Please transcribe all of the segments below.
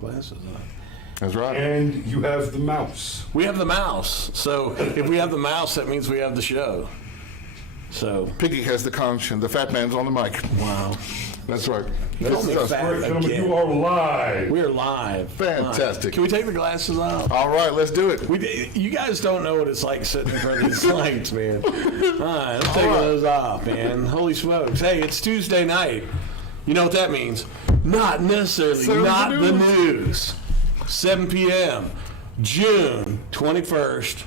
glasses on. That's right. And you have the mouse. We have the mouse. So if we have the mouse, that means we have the show. So Piggy has the conch, and the fat man's on the mic. wow. That's right. Call me us. fat All right, gentlemen, again. you are live. We're live. Fantastic. Live. Can we take the glasses off? All right, let's do it. You guys don't know what it's like sitting in front of these lights, man. All right, I'm taking those off, man. Holy smokes. Hey, it's Tuesday night. You know what that means? Not necessarily, not the news. 7 p.m., June 21st,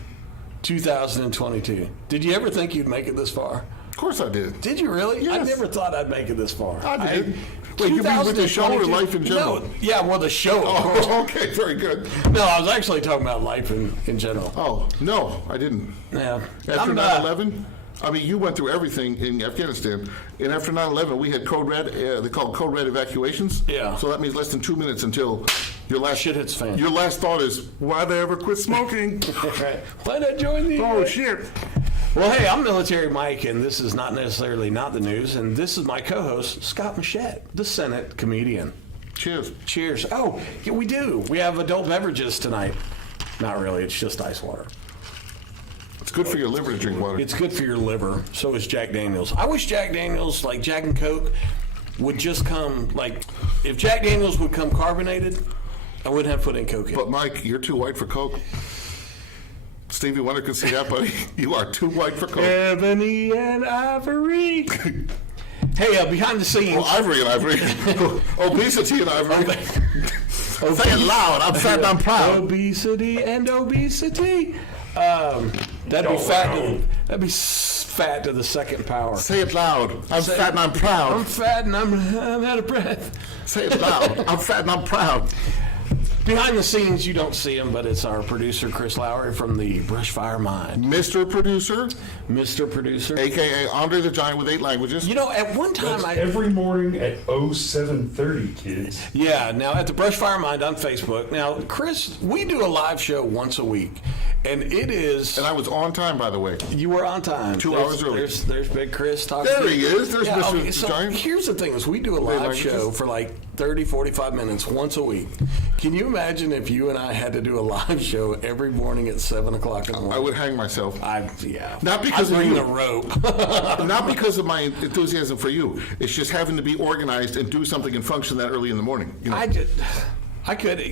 2022. Did you ever think you'd make it this far? Of course I did. Did you really? Yes. I never thought I'd make it this far. I did. Wait, you mean with the show or life in general? No, yeah, well, the show. Of course. Oh, okay, very good. No, I was actually talking about life in general. Oh, no, I didn't. Yeah. After 9/11, I mean, you went through everything in Afghanistan. And after 9/11, we had code red, they called code red evacuations. Yeah. So that means less than 2 minutes until your last Shit hits fan. Your last thought is, why they ever quit smoking? Why'd I join the... Oh, shit. Well, hey, I'm Military Mike, and this is not necessarily not the news, and this is my co-host, Scott Machette, the Senate comedian. Cheers. Cheers. Oh, yeah, we do. We have adult beverages tonight. Not really. It's just ice water. It's good for your liver to drink water. It's good for your liver. So is Jack Daniels. I wish Jack Daniels, like Jack and Coke, would just come, like, if Jack Daniels would come carbonated, I wouldn't have put in Coke in. But, Mike, you're too white for Coke. Stevie Wonder could see that, buddy. You are too white for Coke. Ebony and Ivory. Hey, behind the scenes. Well, ivory and ivory. Obesity and ivory. Say it loud. I'm fat and I'm proud. Obesity and obesity. That'd be fat to the second power. Say it loud. I'm fat and I'm proud. I'm fat and I'm out of breath. Say it loud. I'm fat and I'm proud. Behind the scenes, you don't see him, but it's our producer, Chris Lowry from the Brushfire Mind. Mr. Producer, Mr. Producer. a.k.a. Andre the Giant with 8 languages. You know, at one time That's every morning at 07:30, kids. Yeah, now at the Brushfire Mind on Facebook. Now, Chris, we do a live show once a week, and it is... And I was on time, by the way. You were on time. 2 hours early. There's Big Chris talking. There he is. There's Mr. Okay, so Giant. here's the thing is we do a live show for like 30, 45 minutes once a week. Can you imagine if you and I had to do a live show every morning at 7 o'clock in the morning? I would hang myself. Yeah. Not because I'd of bring you. the rope. Not because of my enthusiasm for you. It's just having to be organized and do something and function that early in the morning. You know? I could, I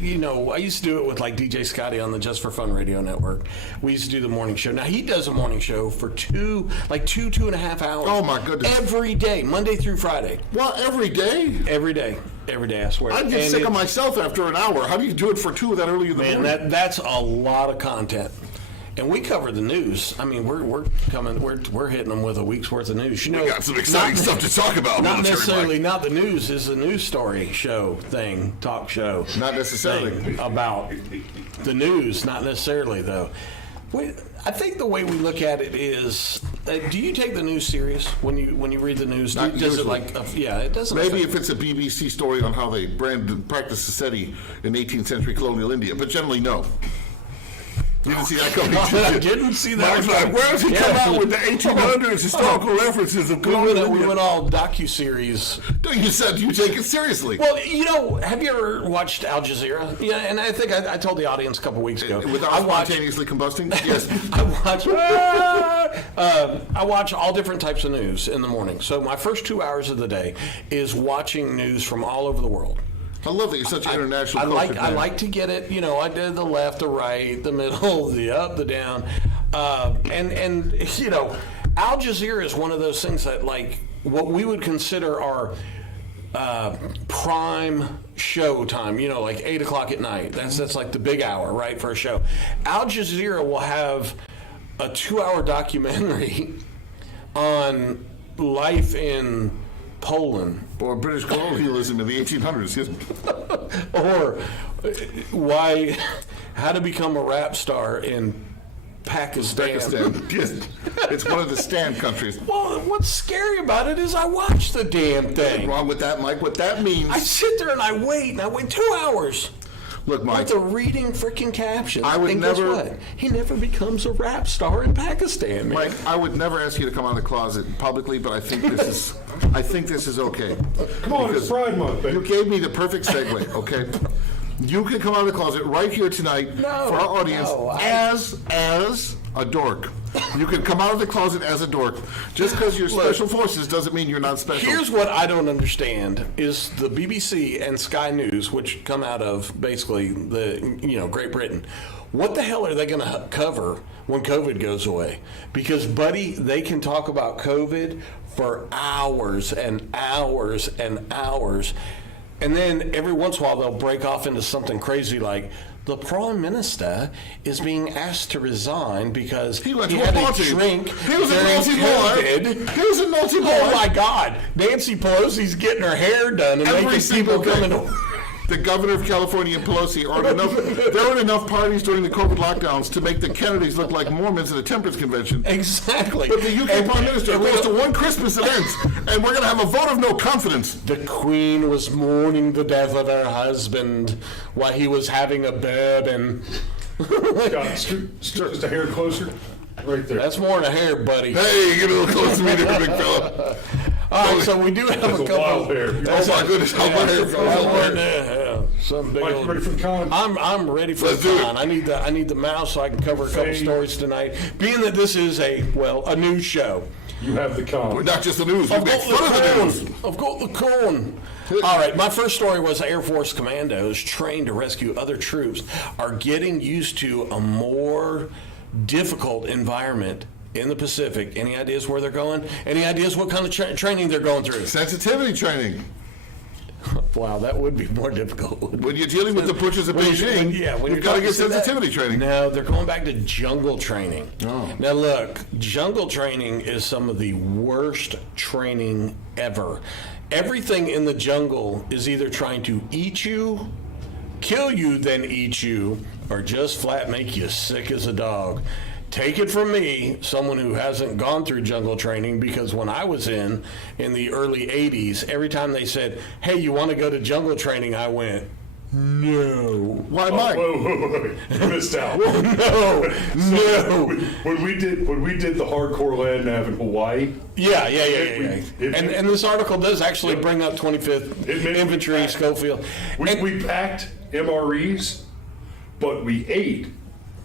used to do it with like DJ Scotty on the Just for Fun radio network. We used to do the morning show. Now he does a morning show for two and a half hours. Oh my goodness. Every day, Monday through Friday. Well, every day? Every day, I swear. I'd get sick of myself after an hour. How do you do it for 2 that early in the morning? Man, that's a lot of content. And we cover the news. I mean, we're hitting them with a week's worth of news. You know, we got some exciting stuff to talk about. Not necessarily, not the news is a news story show thing, talk show. Not necessarily thing about the news. Not necessarily though. I think the way we look at it is, do you take the news serious when you read the news? Not does usually. it doesn't. Maybe if it's a BBC story on how they practiced sassetti in 18th century colonial India, but generally no. You didn't see that coming. I didn't see that. Mark's like, where does he come out with the 1800s historical references of colonial India? We went all docu-series. You said you take it seriously. Well, have you ever watched Al Jazeera? Yeah, and I think I told the audience a couple weeks ago. Without spontaneously combusting? Yes. I watch all different types of news in the morning. So my first 2 hours of the day is watching news from all over the world. I love that you're such an international culture fan. I like to get it, I did the left, the right, the middle, the up, the down. And Al Jazeera is one of those things that, like, what we would consider our prime show time, like 8 o'clock at night. That's like the big hour, right, for a show. Al Jazeera will have a 2-hour documentary on life in Poland. Or British colonialism in the 1800s. Or how to become a rap star in Pakistan. Yes. It's one of the stand countries. Well, what's scary about it is I watch the damn thing. What's wrong with that, Mike? What that means... I sit there and I wait 2 hours. Look, Mike. With a reading freaking caption. I would never... Guess what? He never becomes a rap star in Pakistan, man. Mike, I would never ask you to come out of the closet publicly, but I think this is okay. Come on, it's Pride Month, baby. You gave me the perfect segue, okay? You can come out of the closet right here tonight for our audience as a dork. You can come out of the closet as a dork. Just because you're special forces doesn't mean you're not special. Here's what I don't understand is the BBC and Sky News, which come out of basically Great Britain. What the hell are they going to cover when COVID goes away? Because, buddy, they can talk about COVID for hours and hours and hours. And then every once in a while they'll break off into something crazy like, the Prime Minister is being asked to resign because he had a drink during COVID. He was a naughty boy. Oh, my God. Nancy Pelosi's getting her hair done and making people come into... The governor of California and Pelosi there weren't enough parties during the COVID lockdowns to make the Kennedys look like Mormons at a temperance convention. Exactly. But the UK Prime Minister goes to one Christmas event, and we're going to have a vote of no confidence. The Queen was mourning the death of her husband while he was having a bourbon. God, just a hair closer. Right there. That's more than a hair, buddy. Hey, get a little closer to me there, big fella. All right, so we do have a couple. Wild hair. Oh my goodness, how much hair goes Yeah, some big Mike, old. you ready for the con? I'm ready for Let's the do it. con. I need the mouse so I can cover a couple stories tonight. Being that this is a news show. You have the con. Not just the news, we I've make got fun of the news. the cone. I've got the cone. All right, my first story was Air Force commandos trained to rescue other troops are getting used to a more difficult environment in the Pacific. Any ideas where they're going? Any ideas what kind of training they're going through? Sensitivity training. Wow, that would be more difficult. When you're dealing with the butchers of Beijing, you've got to get sensitivity training. No, they're going back to jungle training. Oh. Now, look, jungle training is some of the worst training ever. Everything in the jungle is either trying to eat you, kill you, then eat you, or just flat make you sick as a dog. Take it from me, someone who hasn't gone through jungle training, because when I was in the early 80s, every time they said, hey, you want to go to jungle training, I went, no. Why, Mike? Whoa. You missed out. No. When we did the hardcore land nav in Hawaii. Yeah. And this article does actually bring up 25th Infantry, Schofield. We packed MREs, but we ate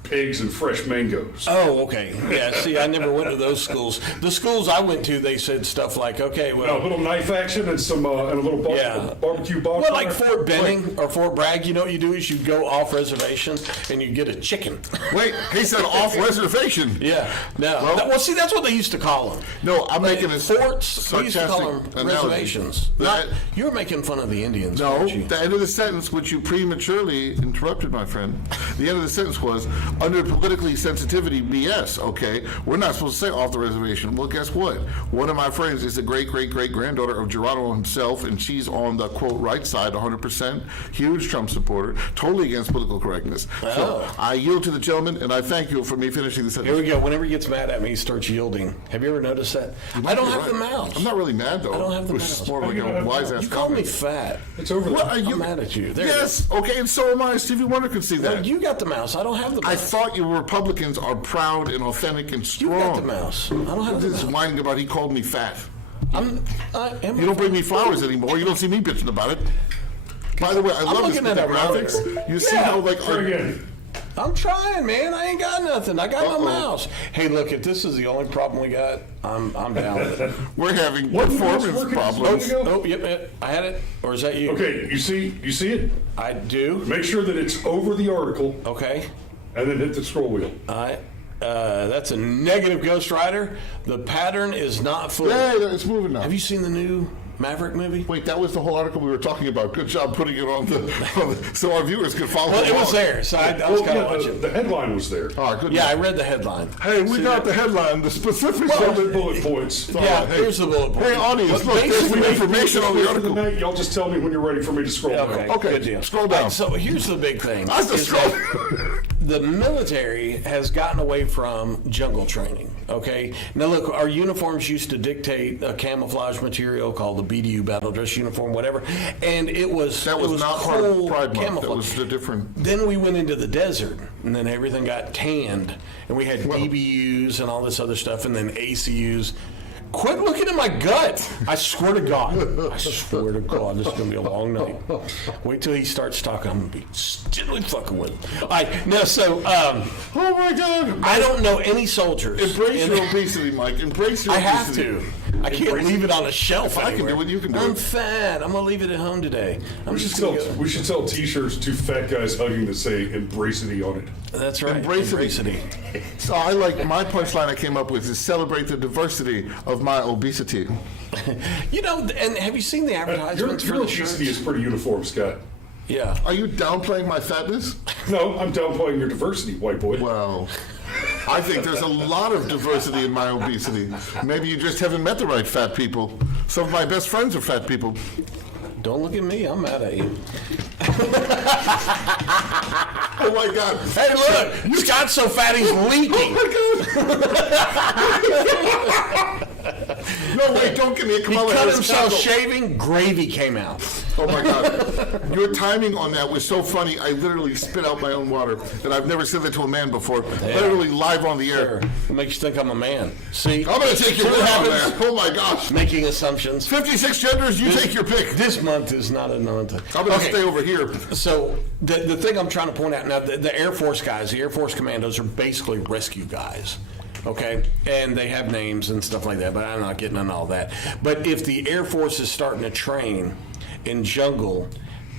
pigs and fresh mangoes. Oh, okay. Yeah, see, I never went to those schools. The schools I went to, they said stuff like, okay, well... A little knife action and some and a little barbecue bonfire. Well, like Fort Benning or Fort Bragg, you know what you do is you go off reservation and you get a chicken. Wait, he said off reservation. Yeah. No. Well, See, that's what they used to call them. No, I'm making a forts. We used to call them analogy. reservations. You're making fun of the Indians, No, aren't you? the end of the sentence, which you prematurely interrupted, my friend. The end of the sentence was, under politically sensitivity BS, okay, we're not supposed to say off the reservation. Well, guess what? One of my friends is the great-great-great-granddaughter of Geronimo himself, and she's on the, quote, right side, 100%, huge Trump supporter, totally against political correctness. So I yield to the gentleman, and I thank you for me finishing the sentence. Here we go. Whenever he gets mad at me, he starts yielding. Have you ever noticed that? I don't have the mouse. I'm not really mad, though. I don't have the It's mouse. more like a wise-ass You call me comment. fat. It's over there. I'm mad at you. There Yes, okay, and so am I. Stevie Wonder could see you that. go. You got the mouse. I don't have the mouse. I thought you Republicans are proud and authentic and You strong. got the mouse. I don't have the This is mouse. whining about he called me fat. I am. You don't bring me flowers anymore. You don't see me bitching about it. By the way, I love this looking with at the it graphics. earlier. You see Yeah. how like Try again. I'm trying, man. I ain't got nothing. I got no mouse. Hey, look, if this is the only problem we got, I'm down with it. we're having What was performance working problems. Go. Oh, yep. I had it. Or is that you? Okay, you see it? I do. Make sure that it's over the article Okay. and then hit the scroll wheel. All right. That's a negative Ghost Rider. The pattern is not full. Yeah, it's moving now. Have you seen the new Maverick movie? Wait, that was the whole article we were talking about. Good job putting it on the so our viewers could follow Well, it along. was there, so I was kind of watching. The headline was there. Oh, good. Yeah, I read the headline. Hey, we See got that? the headline. The specifics Well, of it. bullet points. Yeah, Hey, here's the bullet point. Hey, audience, But look, there's basically- the information on the At the article. night, y'all just tell me when you're ready for me to scroll Okay, down. Okay, good deal. scroll down. All right, so here's the big thing. That's the is scroll. that the military has gotten away from jungle training, okay? Now, look, our uniforms used to dictate a camouflage material called the BDU battle dress uniform, whatever, and it was That was not part of cold Pride Month. That camouflage. was the different. Then we went into the desert, and then everything got tanned, and we had DBUs and all this other stuff, and then ACUs. Quit looking at my gut. I swear to God. I swear to God, this is going to be a long night. Wait till he starts talking. I'm going to be still fucking with him. All right, no, so, Oh my God! I don't know any soldiers. Embrace your obesity, Mike. Embrace your I obesity. have to. I can't leave it on a shelf. If I can do anywhere. it, you can do I'm it. fat. I'm going to leave it at home today. We should sell T-shirts to fat guys hugging that say "Embracity" on it. That's right. Embracity. So I like my punchline I came up with is celebrate the diversity of my obesity. You know, and have you seen the Your advertisements for the obesity shirts? is pretty uniform, Scott. Yeah. Are you downplaying my fatness? No, I'm downplaying your diversity, white boy. Well, I think there's a lot of diversity in my obesity. Maybe you just haven't met the right fat people. Some of my best friends are fat people. Don't look at me. I'm mad at you. Oh my God! Hey, look! Scott's so fat he's leaking. No, wait, don't give me a He Kamala cut Harris himself capsule. shaving. Gravy came out. Oh my God. Your timing on that was so funny, I literally spit out my own water. And I've never said that to a man before. Literally live on the air. It makes you think I'm a man. See? I'm going to take your See what pick on happens? that. Oh my gosh. Making assumptions. 56 genders, you take your pick. This month is not a month. I'm going to stay over here. So the thing I'm trying to point out now, the Air Force guys, the Air Force commandos are basically rescue guys. Okay, and they have names and stuff like that, but I'm not getting into all that. But if the Air Force is starting to train in jungle,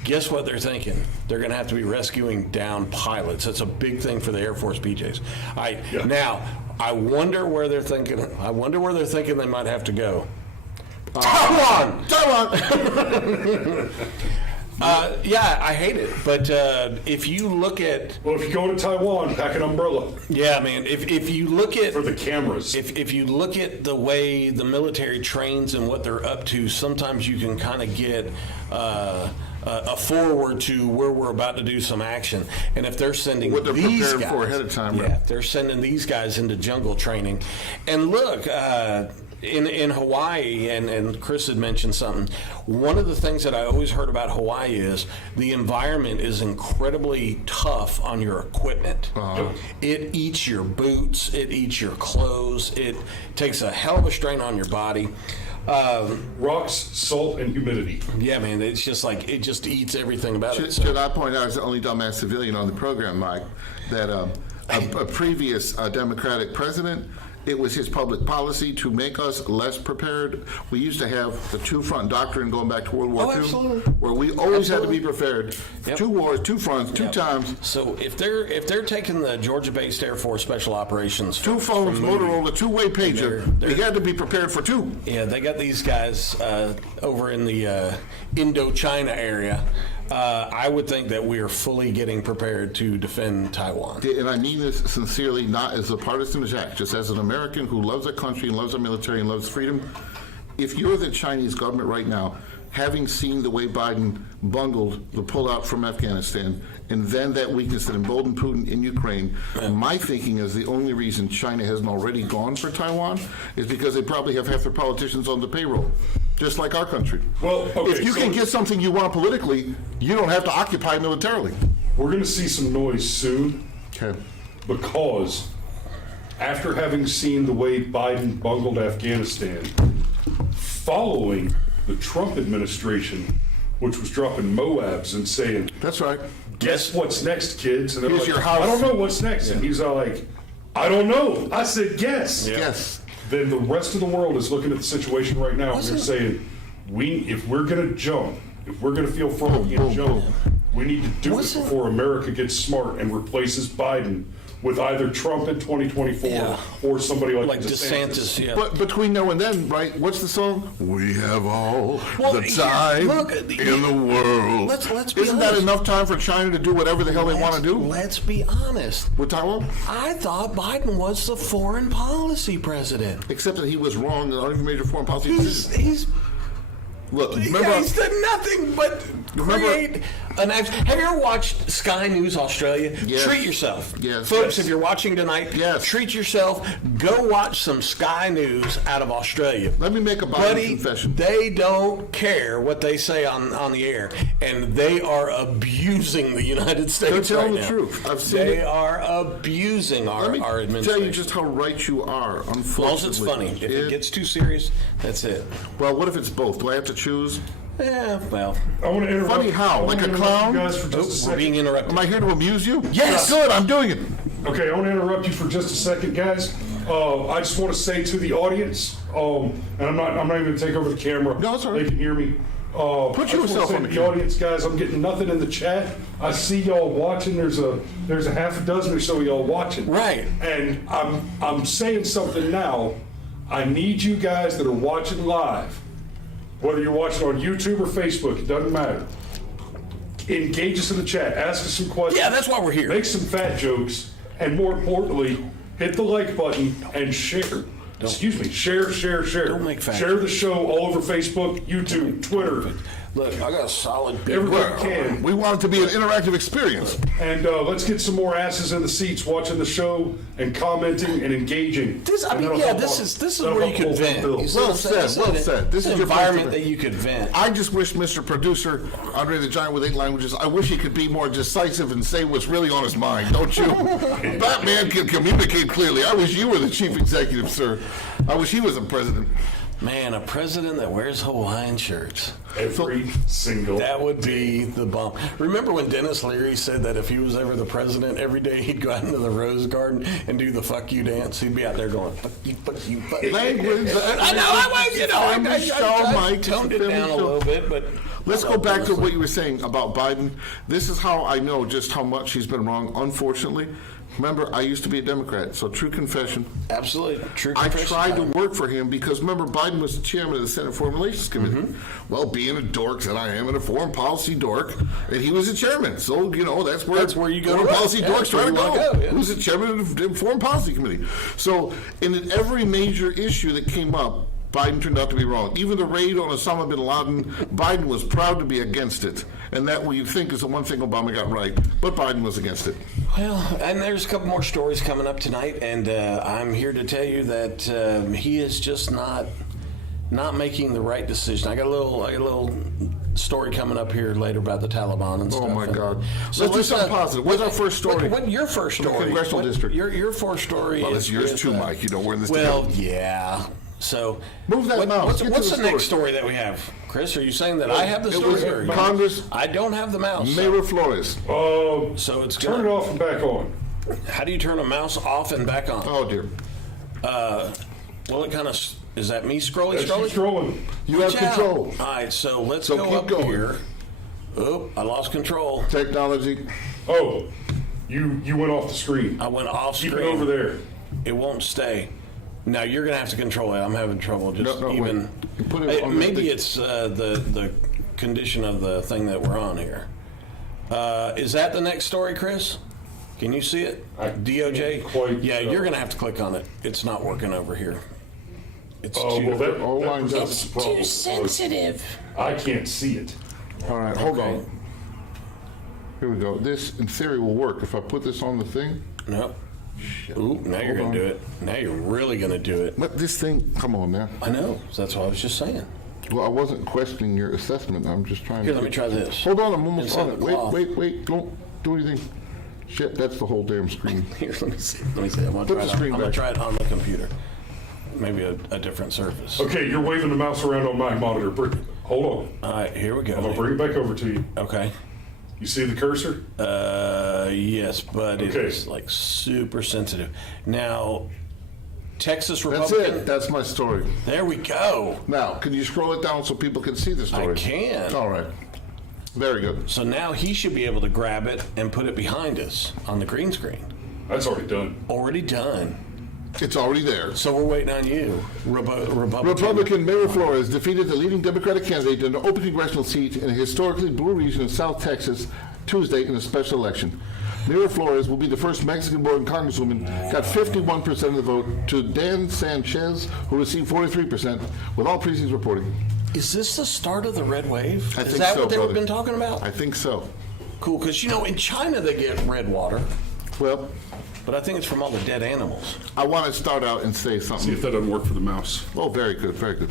guess what they're thinking? They're going to have to be rescuing down pilots. That's a big thing for the Air Force BJs. Now, I wonder where they're thinking. I wonder where they're thinking they might have to go. Taiwan. Yeah, I hate it. But if you look at... Well, if you go to Taiwan, pack an umbrella Yeah, man. If you look at... for the cameras. If you look at the way the military trains and what they're up to, sometimes you can kind of get a forward to where we're about to do some action. And if they're sending What they're these preparing guys, for ahead of time, yeah, right? if they're sending these guys into jungle training. And look, in Hawaii, and Chris had mentioned something, one of the things that I always heard about Hawaii is the environment is incredibly tough on your equipment. It eats your boots, it eats your clothes, it takes a hell of a strain on your body. Rocks, salt, and humidity. Yeah, man, it's just like, it just eats everything about it. Should I point out, as the only dumbass civilian on the program, Mike, that a previous Democratic president, it was his public policy to make us less prepared. We used to have the two-front doctrine going back to World War II, absolutely. where we always had to be prepared. Yep. 2 wars, 2 fronts, 2 times. So if they're taking the Georgia-based Air Force Special Operations, 2 phones, from Moody, Motorola, 2-way pager. they're- We had to be prepared for 2. yeah, they got these guys over in the Indochina area. I would think that we are fully getting prepared to defend Taiwan. And I mean this sincerely, not as a partisan attack, just as an American who loves our country and loves our military and loves freedom. If you're the Chinese government right now, having seen the way Biden bungled the pullout from Afghanistan, and then that weakness that emboldened Putin in Ukraine, my thinking is the only reason China hasn't already gone for Taiwan is because they probably have half their politicians on the payroll, just like our country. Well, okay, if you so can get something you want politically, you don't have to occupy militarily. we're going to see some noise soon Okay. because after having seen the way Biden bungled Afghanistan, following the Trump administration, which was dropping Moabs and saying, That's right. guess what's next, kids? And they're Here's like, your house. I don't know what's next. And he's all like, I don't know. I said guess. Yes. Then the rest of the world is looking at the situation right now and they're saying, if we're going to jump, if we're going to feel froggy and jump, we need to do it before America gets smart and replaces Biden with either Trump in 2024 or somebody like DeSantis. Yeah. But between now and then, right, what's the song? We have all Well, the yeah, time look, in the world. let's be Isn't that honest. enough time for China to do whatever the hell they want to do Let's be honest. with Taiwan? I thought Biden was the foreign policy president. Except that he was wrong on every major foreign policy decision. He's Look, Yeah, remember, he's done nothing but create an act. Have you ever watched Sky News Australia? Yes. Treat yourself. Yes. Folks, Yes. if you're watching tonight, treat yourself. Go watch some Sky News out of Australia. let me make a Biden confession. They don't care what they say on the air, and they are abusing the United States They're telling right the now. truth. I've seen They it. are abusing our Let me administration. tell you just how right you are, as long unfortunately. as it's funny. If it gets too serious, that's it. Well, what if it's both? Do I have to choose? Yeah, well. I want to interrupt. Funny how? I wanna Like a interrupt clown? You guys for just a We're second. being interrupted. Am I here to amuse you? Yes. Good, I'm doing it. Okay, I want to interrupt you for just a second, guys. I just want to say to the audience, and I'm not even going to take over the camera. No, it's all right. They can hear me. Put yourself on the the camera. audience, guys. I'm getting nothing in the chat. I see y'all watching. There's a half a dozen or so of y'all watching. Right. And I'm saying something now. I need you guys that are watching live, whether you're watching on YouTube or Facebook, it doesn't matter. Engage us in the chat. Ask us some questions. Yeah, that's why we're here. Make some fat jokes, and more importantly, hit the like button and share. Excuse me, share. Don't make fat Share the show all over Facebook, YouTube, Twitter. Look, I got a solid big Everybody can. We want it to be an interactive experience. And let's get some more asses in the seats watching the show and commenting and engaging. This, I And mean, that'll yeah, help this our- is that'll where you help could hold the vent. bill. You see Well what I'm saying? said, well said. This It's is an your environment place to that you could vent. I just wish Mr. Producer, Andre the Giant with 8 languages, I wish he could be more decisive and say what's really on his mind, don't you? Batman can communicate clearly. I wish you were the chief executive, sir. I wish he was the president. Man, a president that wears Hawaiian shirts. Every single. That would be the bomb. Remember when Dennis Leary said that if he was ever the president, every day he'd go out into the Rose Garden and do the fuck you dance? He'd be out there going, fuck you, fuck you, fuck you. Language. I know, I toned it down a little bit, but... Let's go back to what you were saying about Biden. This is how I know just how much he's been wrong, unfortunately. Remember, I used to be a Democrat, so true confession. Absolutely. True I confession tried to time. work for him because, remember, Biden was the chairman of the Senate Foreign Relations Committee. Mm-hmm. Well, being a dork that I am, and a foreign policy dork, and he was the chairman. So, you know, that's where you go foreign to work. policy Yeah, dorks that's try where to you wanna go. go, yeah. He was the chairman of the Foreign Policy Committee. So, in every major issue that came up, Biden turned out to be wrong. Even the raid on Osama bin Laden, Biden was proud to be against it. And that what you think is the one thing Obama got right. But Biden was against it. Well, and there's a couple more stories coming up tonight, and I'm here to tell you that he is just not making the right decision. I got a little story coming up here later about the Taliban and stuff. Oh, my God. So Let's do something positive. What's our first story? What your first From the story? congressional district. Your first story Well, is it's yours with, too, Mike. You know, we're in this Well, together. yeah. So Move that mouse. Get to What's the the next story that we have, Chris? Are you saying that I have the It story? was or you- Congress. I don't have the mouse. Mayor Flores. So it's Turn it gonna, off and back on. How do you turn a mouse off and back on? Oh, dear. Well, it kind of is that me scrolling? Keep scrolling. You have Watch out. control. All right, so let's So go keep up going. here. Oh, I lost control. Technology. Oh, you went off the screen. I went off Keep screen. it over there. It won't stay. Now you're gonna have to control it. I'm having trouble just No, even. wait. You put it on the Maybe thing. it's the condition of the thing that we're on here. Is that the next story, Chris? Can you see it? I DOJ. can't quite, Yeah, you're gonna have to click on it. It's not working over here. It's Oh, too. well, that all lines up. presents a problem. too sensitive. I can't see it. All right, hold Okay. on. Here we go. This, in theory, will work. If I put this on the thing. No. Ooh, now you're Hold gonna on. do it. Now you're really gonna do it. But this thing, come on now. I know. That's what I was just saying. Well, I wasn't questioning your assessment. I'm just trying Here, to. let me try this. Hold on, I'm almost Inside on the it. Wait, cloth. wait. Don't do anything. Shit, that's the whole damn screen. Here, let me see. I'm gonna Put try the it. screen I'm gonna back. try it on the computer. Maybe a different surface. Okay, you're waving the mouse around on my monitor. Hold on. All right, here we I'm gonna go. bring it back over to you. Okay. You see the cursor? Yes, but Okay. it's like super sensitive. Now, Texas That's Republican. it. That's my story. There we go. Now, can you scroll it down so people can see the story? I can. All right. Very good. So now he should be able to grab it and put it behind us on the green screen. That's already done. Already done. It's already there. So we're waiting on you, Republican. Republican Mayor Flores defeated the leading Democratic candidate in an open congressional seat in a historically blue region of South Texas Tuesday in a special election. Mayor Flores will be the first Mexican-born congresswoman, got 51% of the vote, to Dan Sanchez, who received 43%, with all precincts reporting. Is this the start of the red wave? I Is think that so, what they've brother. been talking about? I think so. Cool, because in China they get red water, Well, but I think it's from all the dead animals. I want to start out and say See something. if that doesn't work for the mouse. Oh, very good, very good.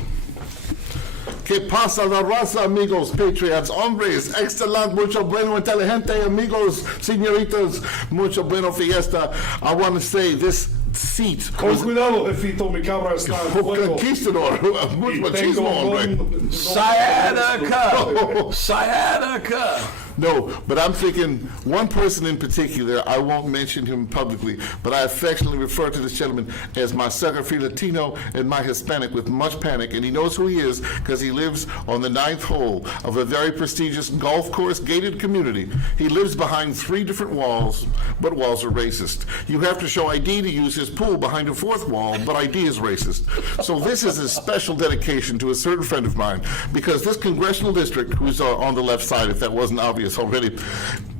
¿Qué pasa la raza, amigos, patriots, hombres, excelente, mucho bueno, inteligente, amigos, señoritas, mucho bueno fiesta. I want to say this seat Con was cuidado, jefito, mi cabra está en fuego. conquistador, mucho Y machismo, hombre. Sciatica! Sciatica! No, but I'm thinking one person in particular, I won't mention him publicly, but I affectionately refer to this gentleman as my sucker free Latino and my Hispanic with much panic, and he knows who he is because he lives on the 9th hole of a very prestigious golf course gated community. He lives behind 3 different walls, but walls are racist. You have to show ID to use his pool behind a 4th wall, but ID is racist. So this is a special dedication to a certain friend of mine, because this congressional district, who's on the left side, if that wasn't obvious already,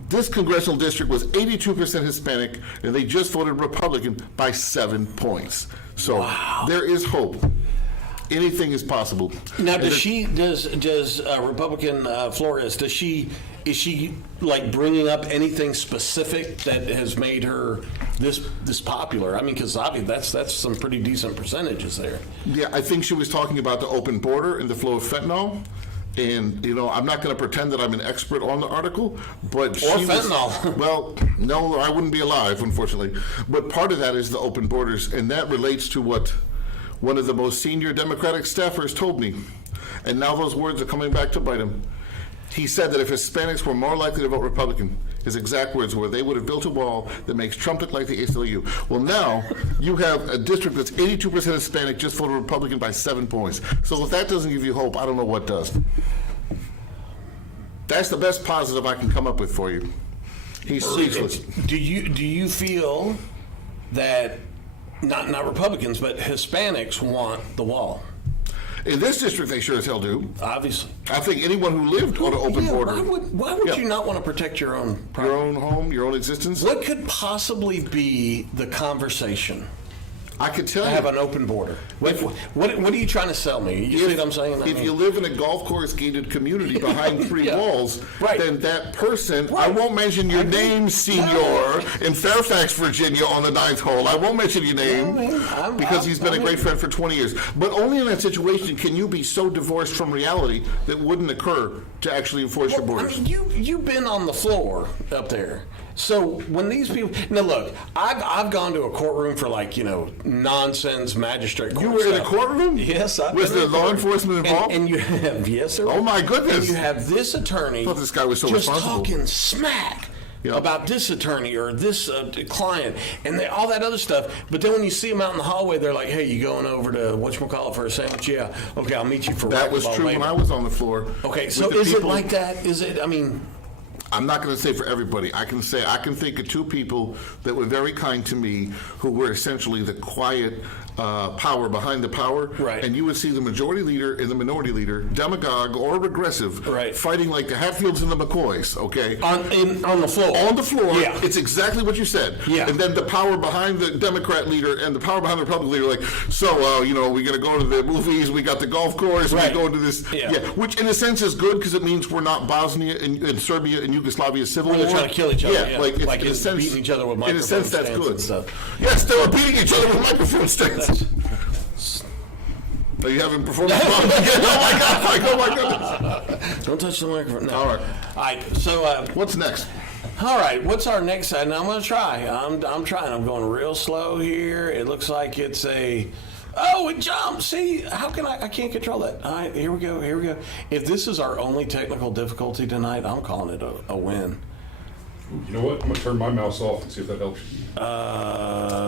this congressional district was 82% Hispanic, and they just voted Republican by 7 points. So there is hope. Anything is possible. Now, does Republican Flores, is she like bringing up anything specific that has made her this popular? I mean, because obviously that's some pretty decent percentages there. Yeah, I think she was talking about the open border and the flow of fentanyl. And, I'm not going to pretend that I'm an expert on the article, but Or fentanyl. Well, no, I wouldn't be alive, unfortunately. But part of that is the open borders, and that relates to what one of the most senior Democratic staffers told me. And now those words are coming back to bite him. He said that if Hispanics were more likely to vote Republican, his exact words were, they would have built a wall that makes Trump look like the ACLU. Well, now you have a district that's 82% Hispanic just voted Republican by 7 points. So if that doesn't give you hope, I don't know what does. That's the best positive I can come up with for you. He's speechless. Do you feel that not Republicans but Hispanics want the wall? In this district, they sure as hell do. Obviously. I think anyone who lived on an open border, Why would Yeah. you not want to protect your own property? your own home, your own existence, What could possibly be the conversation I could tell to you. have an open border? What are you trying to sell me? You see what I'm saying? If you live in a golf course gated community behind 3 Yeah. walls, Right. then that person, I Right. won't mention your name, senor, in Fairfax, Virginia on the 9th hole. I won't mention your name because he's been a great friend for 20 years. But only in that situation can you be so divorced from reality that wouldn't occur to actually enforce your I borders. mean, you've been on the floor up there. So when these people now look, I've gone to a courtroom for nonsense magistrate court You were in a stuff. courtroom? Yes, I've Was been in there a law courtroom. enforcement involved? And you have yes, sir. Oh, my goodness. And you have this attorney. I thought this guy was so just responsible. talking smack. Yeah. About this attorney or this client and all that other stuff. But then when you see them out in the hallway, they're like, hey, you going over to whatchamacallit for a sandwich? Yeah. Okay, I'll meet you for That was racquetball true later. when I was on the floor. Okay, with so the is it people- like that? Is it, I'm not going to say for everybody. I can think of 2 people that were very kind to me who were essentially the quiet power behind the power. Right. And you would see the majority leader and the minority leader, demagogue or regressive, Right. fighting like the Hatfields and the McCoys, okay? on the floor. On the floor, Yeah. it's exactly what you said. Yeah. And then the power behind the Democrat leader and the power behind the Republican leader, like, so, we're going to go to the movies, we got the golf course, Right. we're going to this. Yeah. Which in a sense is good because it means we're not Bosnia and Serbia and Yugoslavia civil Where they're war. trying to kill each other, yeah. Like, Like in a it's sense, beating each other with in a microphone sense, that's stands good. and stuff. Yes, they were beating each other with microphone stands. Are you having performance problems again? Oh my goodness. Don't touch the microphone. No. All right. All right. So, What's next? all right. What's our next side? Now I'm going to try. I'm trying. I'm going real slow here. It looks like it's a. Oh, it jumped. See, how can I can't control that. All right. Here we go. Here we go. If this is our only technical difficulty tonight, I'm calling it a win. You know what? I'm going to turn my mouse off and see if that helps you.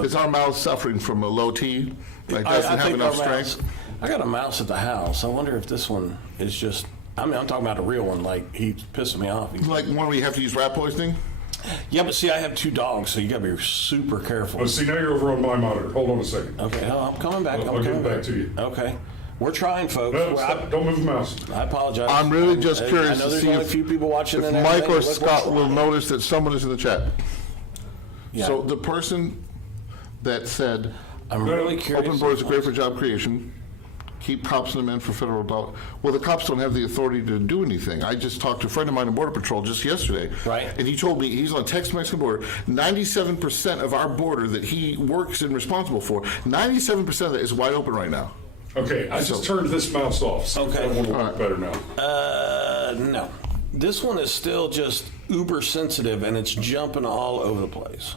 Is our mouse suffering from a low T? Like doesn't have think enough our strength? mouse- I got a mouse at the house. I wonder if this one is just. I'm talking about a real one. Like he's pissing me off. Like one where you have to use rat poisoning? Yeah, but see, I have 2 dogs, so you got to be super careful. Oh, see, now you're over on my monitor. Hold on a second. Okay, I'm coming back. I'll I'm get coming back to you. Okay, we're trying, folks. No, stop. Don't move the mouse. I apologize. I'm really just curious I know to there's see only if- a few people watching. If and Mike everything. or We're Scott will trying. notice that someone is in the chat. Yeah. So the person that said I'm really curious. open borders are great for job creation, Keep cops and men for federal dollars. Well, the cops don't have the authority to do anything. I just talked to a friend of mine in Border Patrol just yesterday. Right. And he told me he's on Tex-Mexican border. 97% of our border that he works and responsible for, 97% of that is wide open right now. Okay, I just turned this mouse off, so Okay. I want to work better now. No. This one is still just uber sensitive, and it's jumping all over the place.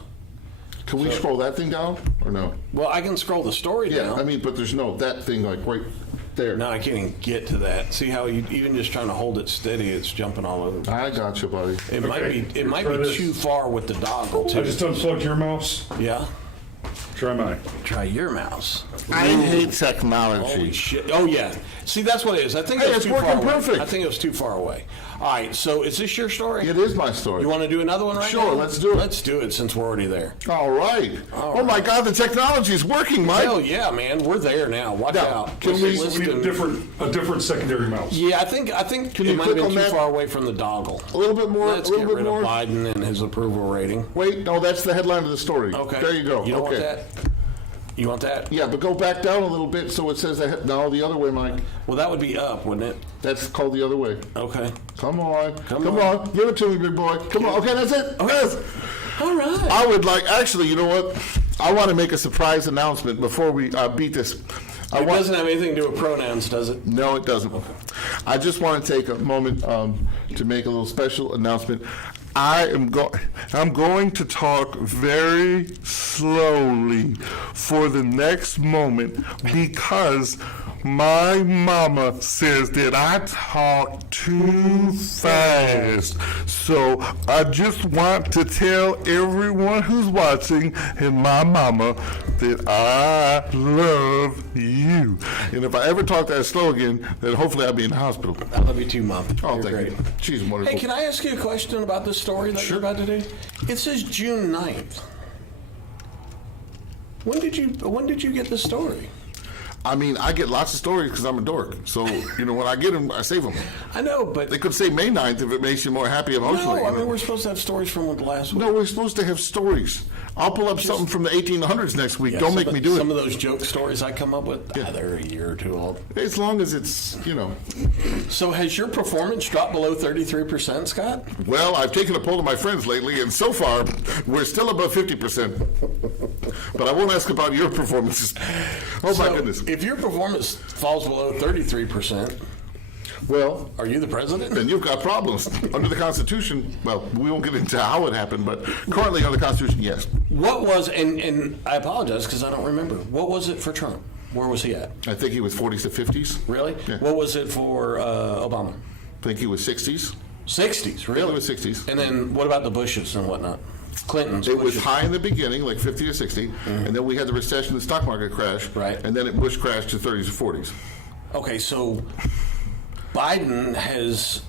Can we scroll that thing down or no? Well, I can scroll the story Yeah, down. I mean, but there's no, that thing like right there. No, I can't even get to that. See how you even just trying to hold it steady, it's jumping all over. I got you, buddy. It might Okay, be. It might try be this. too far with the doggle I too. just unplugged your mouse. Yeah. Try mine. Try your mouse. I hate Holy technology. shit! Oh yeah. See, that's what it is. I think Hey, it was it's too far working away. perfect. I think it was too far away. All right. So is this your story? It is my story. You want to do another one right now? Sure, let's do it. Let's do it since we're already there. All right. All Oh my God, the technology is working, Mike. Hell yeah, man. We're there now. Watch Now, out. can we- So we need a different secondary mouse. Yeah, I think Can it you might have click been on too that? far away from the doggle. A little bit more. Let's a get little bit rid more. of Biden and his approval rating. Wait, no, that's the headline of the story. Okay. There you go. You don't okay. want that? You want that? Yeah, but go back down a little bit so it says that. No, the other way, Mike. Well, that would be up, wouldn't it? That's called the other way. Okay. Come on. Come Come on. on. Give it to me, big boy. Come on. Okay, that's it. Yes. All right. I would like, actually, you know what? I want to make a surprise announcement before we beat this. It doesn't have anything to do with pronouns, does it? No, it doesn't. I just want to take a moment to make a little special announcement. I'm going to talk very slowly for the next moment because my mama says that I talk too fast. So I just want to tell everyone who's watching and my mama that I love you. And if I ever talk that slow again, then hopefully I'll be in the hospital. I love you too, Mom. Oh, You're thank great. you. She's wonderful. Hey, can I ask you a question about this story that you're about to do? It says June 9th. When did you get this story? I mean, I get lots of stories because I'm a dork. So, you know, when I get them, I save them. I know, but They could say May 9th if it makes you more happy emotionally. no, I you know. mean we're supposed to have stories from the last week. No, we're supposed to have stories. I'll pull up something from the 1800s next week. Yeah, Don't some make of- me do Some it. of those joke stories I come up with, they're a year or two old. As long as it's, you know. So has your performance dropped below 33%, Scott? Well, I've taken a poll of my friends lately, and so far, we're still above 50%. But I won't ask about your performances. Oh, my So, goodness. if your performance falls below 33%, Well, are you the president? then you've got problems. Under the Constitution, well, we won't get into how it happened, but currently under the Constitution, yes. What was, and I apologize because I don't remember, what was it for Trump? Where was he at? I think he was 40s to 50s. Really? Yeah. What was it for Obama? I think he was 60s. 60s, I really? think it was 60s. And then what about the Bushes and whatnot? Clintons, It was Bushes. high in the beginning, like 50 or 60, and then we had the recession, the stock market crash, Right. and then Bush crashed to 30s or 40s. Okay, so Biden has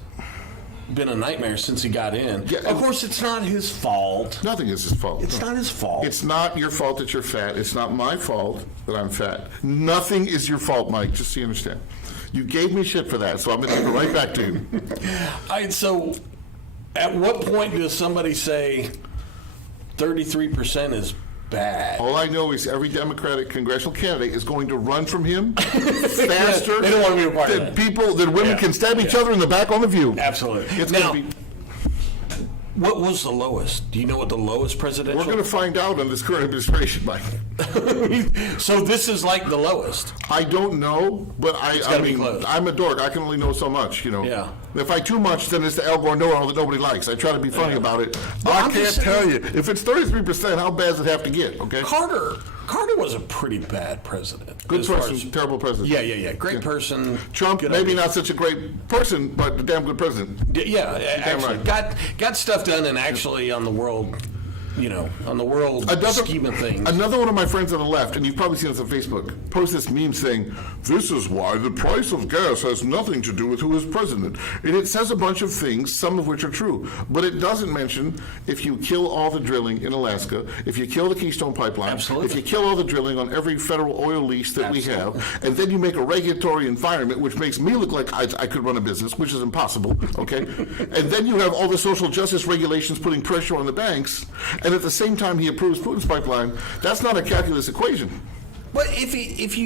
been a nightmare since he got in. Yeah, of course, it's not his fault. Nothing is his fault. It's not his fault. It's not your fault that you're fat. It's not my fault that I'm fat. Nothing is your fault, Mike, just so you understand. You gave me shit for that, so I'm going to give it right back to you. All right, so at what point does somebody say 33% is bad? All I know is every Democratic congressional candidate is going to run from him faster They don't want to be a part of than that. people, than women Yeah. can stab each other in the back on the View. Absolutely. It's Now, going to be. what was the lowest? Do you know what the lowest presidential? We're going to find out in this current administration, Mike. So this is like the lowest. I don't know, but I gotta be mean, close. I'm a dork. I can only know so much, you know. Yeah. If I too much, then it's the Al Gore know-all that nobody likes. I try to be funny about it. Well, I I'm can't just tell saying- you. If it's 33%, how bad does it have to get, okay? Carter was a pretty bad president. Good as far person, as- terrible president. Yeah. Great person. Trump, good maybe idea. not such a great person, but a damn good president. Yeah, actually, right. got stuff done, and actually on the world, on the world scheme of things. Another one of my friends on the left, and you've probably seen this on Facebook, posts this meme saying, "This is why the price of gas has nothing to do with who is president." And it says a bunch of things, some of which are true, but it doesn't mention if you kill all the drilling in Alaska, if you kill the Keystone Pipeline, Absolutely. if you kill all the drilling on every federal oil lease that we Absolutely. have, and then you make a regulatory environment which makes me look like I could run a business, which is impossible, okay? And then you have all the social justice regulations putting pressure on the banks, and at the same time he approves Putin's pipeline. That's not a calculus equation. But if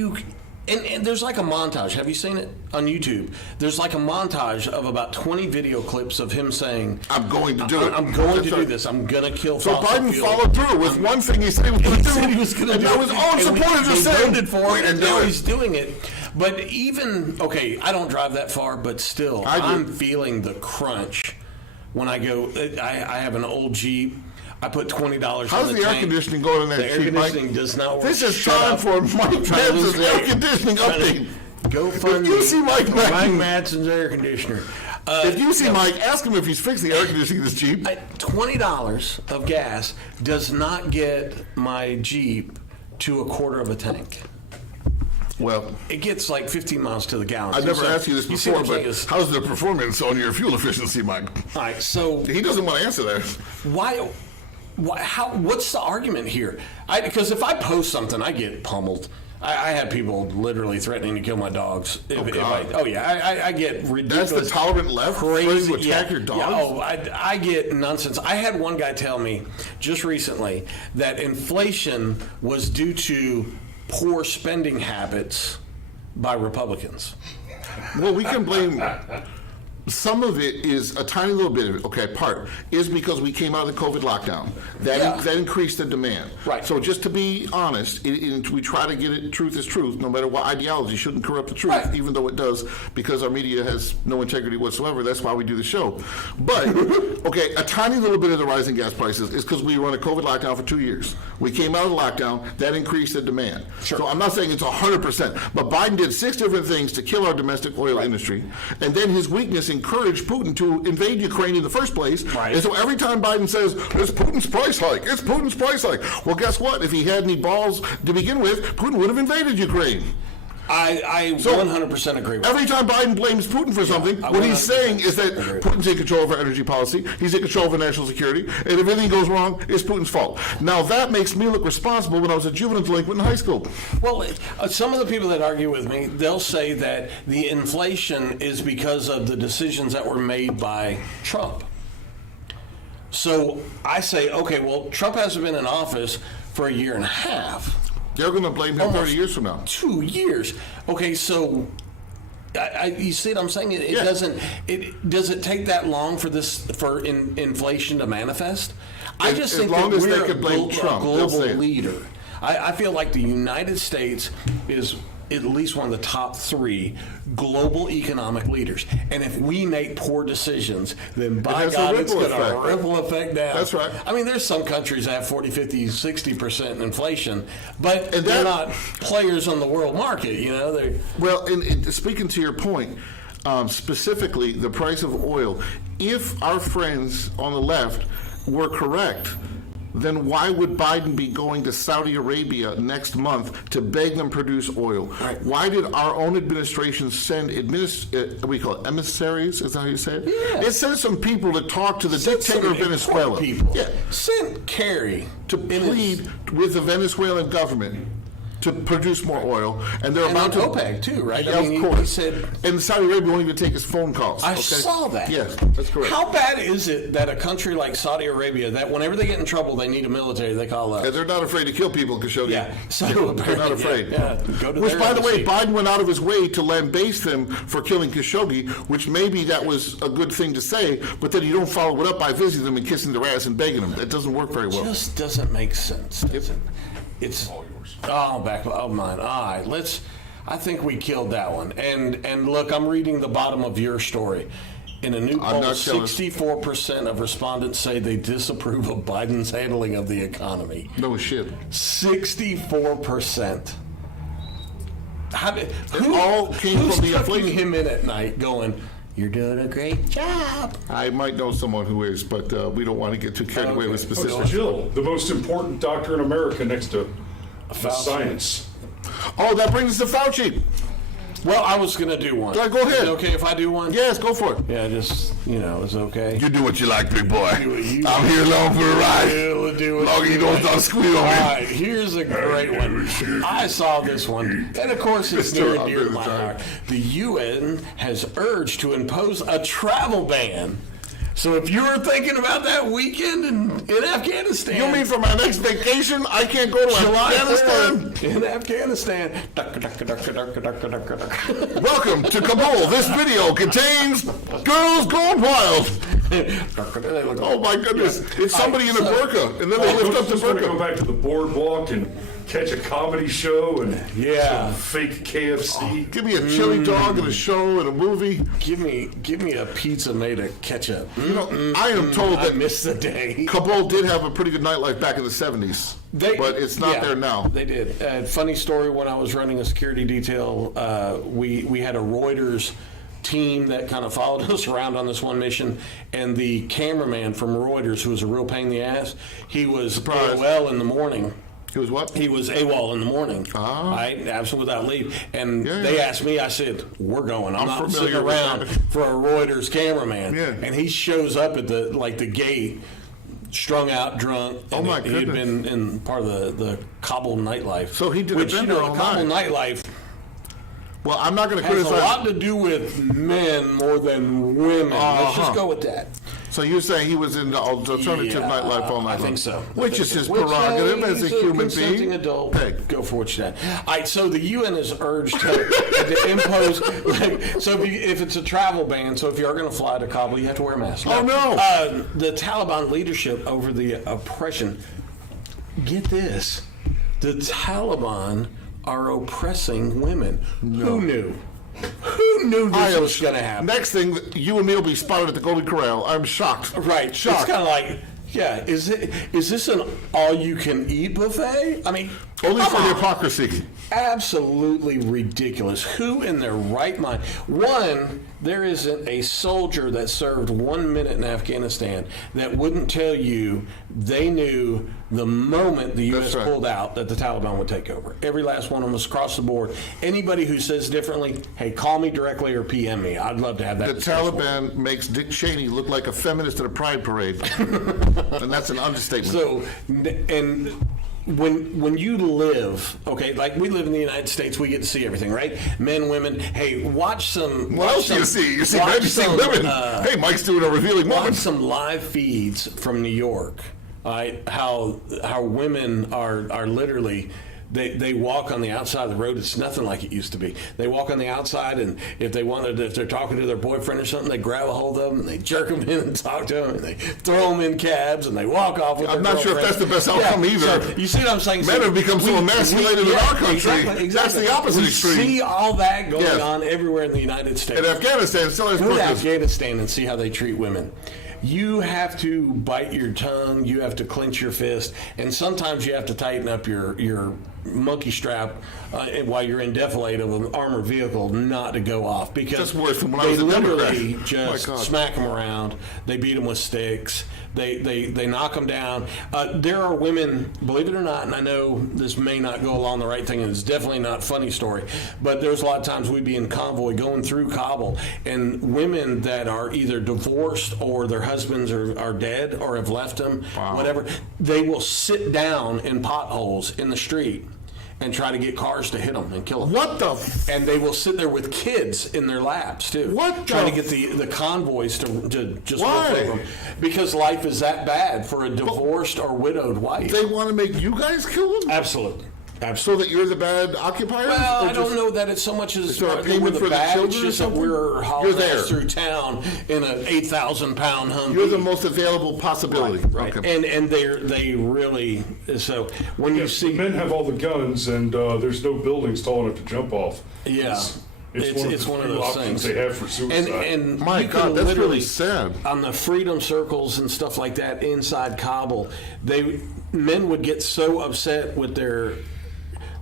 And there's like a montage. Have you seen it on YouTube? There's like a montage of about 20 video clips of him saying, I'm going to do it. I'm going to do this. I'm going to kill So fossil Biden fuel." followed through with one thing he said he was going to do. Said he was going to and do now it. his own And supporters are they saying, voted for it, and do now it. he's doing it. But even, okay, I don't drive that far, but still, I do. I'm feeling the crunch when I go. I have an old Jeep. I put $20 How's in the the air tank. conditioning going in that The air Jeep, Mike? conditioning does not work. This is Shut time up. for Mike Trying to lose Manson's air weight. conditioning update. Go If fund you see Mike Madsen- Madson's air conditioner. If you see Mike, ask him if he's fixed the air conditioning in this Jeep. $20 of gas does not get my Jeep to a quarter of a tank. Well, It gets like 15 miles to the gallon. I never So, asked you this see before, what I'm but saying is- how's the performance on your fuel efficiency, Mike? all right, so He doesn't want to answer that. why, what's the argument here? Because if I post something, I get pummeled. I have people literally threatening to kill my dogs. God. I get ridiculous. That's the tolerant left? Crazy. Ready to attack your dogs? I get nonsense. I had one guy tell me just recently that inflation was due to poor spending habits by Republicans. Well, we can blame. Some of it is a tiny little bit of it. Okay, part is because we came out of the COVID lockdown. That increased the demand. Right. So just to be honest, we try to get it. Truth is truth, no matter what ideology shouldn't corrupt the truth, Right. even though it does, because our media has no integrity whatsoever. That's why we do the show. But okay, a tiny little bit of the rise in gas prices is because we run a COVID lockdown for 2 years. We came out of the lockdown. That increased the demand. Sure. So I'm not saying it's 100%, but Biden did 6 different things to kill our domestic oil industry, and then his weakness encouraged Putin to invade Ukraine in the first place. Right. And so every time Biden says, it's Putin's price hike, it's Putin's price hike. Well, guess what? If he had any balls to begin with, Putin would have invaded Ukraine. I 100% agree with Every time Biden blames Putin for something, I what he's 100% saying is that agree. Putin's in control of our energy policy, he's in control of our national security, and if anything goes wrong, it's Putin's fault. Now, that makes me look responsible when I was a juvenile delinquent in high school. Well, some of the people that argue with me, they'll say that the inflation is because of the decisions that were made by Trump. So I say, okay, well, Trump hasn't been in office for a year and a half. They're going to blame him Almost 30 years from now. 2 years. Okay, so you see what I'm saying? It Yeah. doesn't. Does it take that long for inflation to manifest? I just As think long that as they we're could blame a Trump, they'll global say it. leader. I feel like the United States is at least one of the top 3 global economic leaders. And if we make poor decisions, then by has a God, it's ripple going to effect. ripple effect down. That's right. I mean, there's some countries that have 40, 50, 60% inflation, but And they're that- not players on the world market, you know? Well, and speaking to your point, specifically the price of oil, if our friends on the left were correct, then why would Biden be going to Saudi Arabia next month to beg them produce oil? Right. Why did our own administration send we call it emissaries? Is that how you say it? Yeah. It sent some people to talk to the Sent dictator of some Venezuela. important People. Yeah. Sent Kerry To plead with the Venezuelan government to produce more oil, and they're And about to on OPEC too, right? Yeah, I mean, of he course. said- and Saudi Arabia won't even take his phone calls. I okay? saw that. Yes, that's correct. How bad is it that a country like Saudi Arabia, that whenever they get in trouble, they need a military, they call us? And they're not afraid to kill people, Khashoggi. Yeah. So they're not apparently, afraid. yeah, go to Which, their by the way, embassy. Biden went out of his way to lambaste them for killing Khashoggi, which maybe that was a good thing to say, but then you don't follow it up by visiting them and kissing their ass and begging them. That doesn't work very well. Just doesn't make sense. Does it? It's mine. All right, I think we killed that one. And look, I'm reading the bottom of your story. In a new poll, not jealous. 64% of respondents say they disapprove of Biden's handling of the economy. No shit. 64%. all came who's from the tucking inflation. him in at night going, "You're doing a great job"? I might know someone who is, but we don't want to get too carried away with Oh, specifics. it's Jill, the most important doctor in America next to science. Oh, that brings us to Fauci. Well, I was going to do one. Yeah, go ahead. Is it okay if I do one? Yes, go for it. Yeah, just, it's okay. You do what you like, big boy. Do what you I'm here along for the ride. We'll do it. Long as you don't start squealing on All me. right, here's a great one. I saw this one, and of course it's near and dear to my heart. The UN has urged to impose a travel ban So if you were thinking about that weekend in Afghanistan, You mean for my next vacation, I can't go to July Afghanistan? 3rd in Afghanistan. Welcome to Kabul. This video contains girls gone wild. Oh my goodness! It's somebody in a burqa, and then they lift up the Just want to go burqa. back to the boardwalk and catch a comedy show and Yeah. some fake KFC. Give me a chili dog and a show and a movie. Give me a pizza made of ketchup. You know, I am told I that miss the day. Kabul did have a pretty good nightlife back in the 70s, but it's not there now. They did. Funny story, when I was running a security detail, we had a Reuters team that kind of followed us around on this one mission, and the cameraman from Reuters, who was a real pain in the ass, he was Surprise. AWOL in the morning. He was what? He was AWOL in the morning, Ah. right? Absent without leave. And Yeah, they yeah. asked me, I said, we're going. I'm not familiar sitting with around that. for a Reuters cameraman. Yeah. And he shows up at the gate, strung out, drunk. Oh, and my he had goodness. been in part of the Kabul nightlife. So he did a which, bender the all Kabul night. nightlife Well, I'm not going to has a lot criticize. to do with men more than women. Let's Uh-huh. just go with that. So you're saying he was in the alternative Yeah, nightlife all night I long? think so. Which I is think his so. Which, prerogative as a he's human consenting being. adult. Hey. Go for what you got. All right, so the UN is urged to impose, so if it's a travel ban, so if you are going to fly to Kabul, you have to wear a mask. Oh, no. The Taliban leadership over the oppression, get this, the Taliban are oppressing women. Who knew? Who knew this was going to happen? Next thing, you and me will be spotted at the Golden Corral. I'm shocked. Right. Shocked. It's kind of like, yeah, is this an all-you-can-eat buffet? I mean, Only come for the on. hypocrisy. Absolutely ridiculous. Who in their right mind? One, there isn't a soldier that served 1 minute in Afghanistan that wouldn't tell you they knew the moment the U.S. That's right. pulled out that the Taliban would take over. Every last one of them was across the board. Anybody who says differently, hey, call me directly or PM me. I'd love to have that The discussion. Taliban makes Dick Cheney look like a feminist at a pride parade. And that's an understatement. So, and when you live, okay, like we live in the United States, we get to see everything, right? Men, women. Hey, watch some. what else do you see? You see watch men, you see some, women. Hey, Mike's doing a revealing Watch moment. some live feeds from New York. All right, how women are literally. They walk on the outside of the road. It's nothing like it used to be. They walk on the outside, and if they're talking to their boyfriend or something, they grab a hold of them and they jerk them in and talk to them, and they throw them in cabs and they walk off with I'm their not sure if girlfriend. that's the best outcome either. So, you see what I'm saying? Men have become so emasculated in our country. Exactly. That's the opposite we extreme. see all that going Yes. on everywhere in the United States. In Afghanistan, still has Go to purpose. Afghanistan and see how they treat women. You have to bite your tongue, you have to clench your fist, and sometimes you have to tighten up your monkey strap while you're in defilade of an armored vehicle not to go off, because That's worse than when I they was a literally Democrat. just My God. smack them around. They beat them with sticks. They knock them down. There are women, believe it or not, and I know this may not go along the right thing, and it's definitely not a funny story, but there's a lot of times we'd be in convoy going through Kabul, and women that are either divorced or their husbands are dead or have left them, whatever, they will sit down in potholes in the street and try to get cars to hit them and kill them. What the? And they will sit there with kids in their laps too, What trying the to get the convoys to just Why? look over them, because life is that bad for a divorced or widowed wife. They want to make you guys kill them? Absolutely. So that you're the bad occupiers? Well, Or I don't just- know that it's so much as Is there a that payment we're for the the bad. It's children or just that something? we're hauling You're there. ass through town in an 8,000-pound Humvee. You're the most available possibility. Right. Okay. And they really, so when you Yes, see, men have all the guns, and there's no buildings tall enough to jump off. yeah, it's one of few those options things. they have for suicide. And My you God, can that's literally really sad. on the freedom circles and stuff like that inside Kabul, men would get so upset with their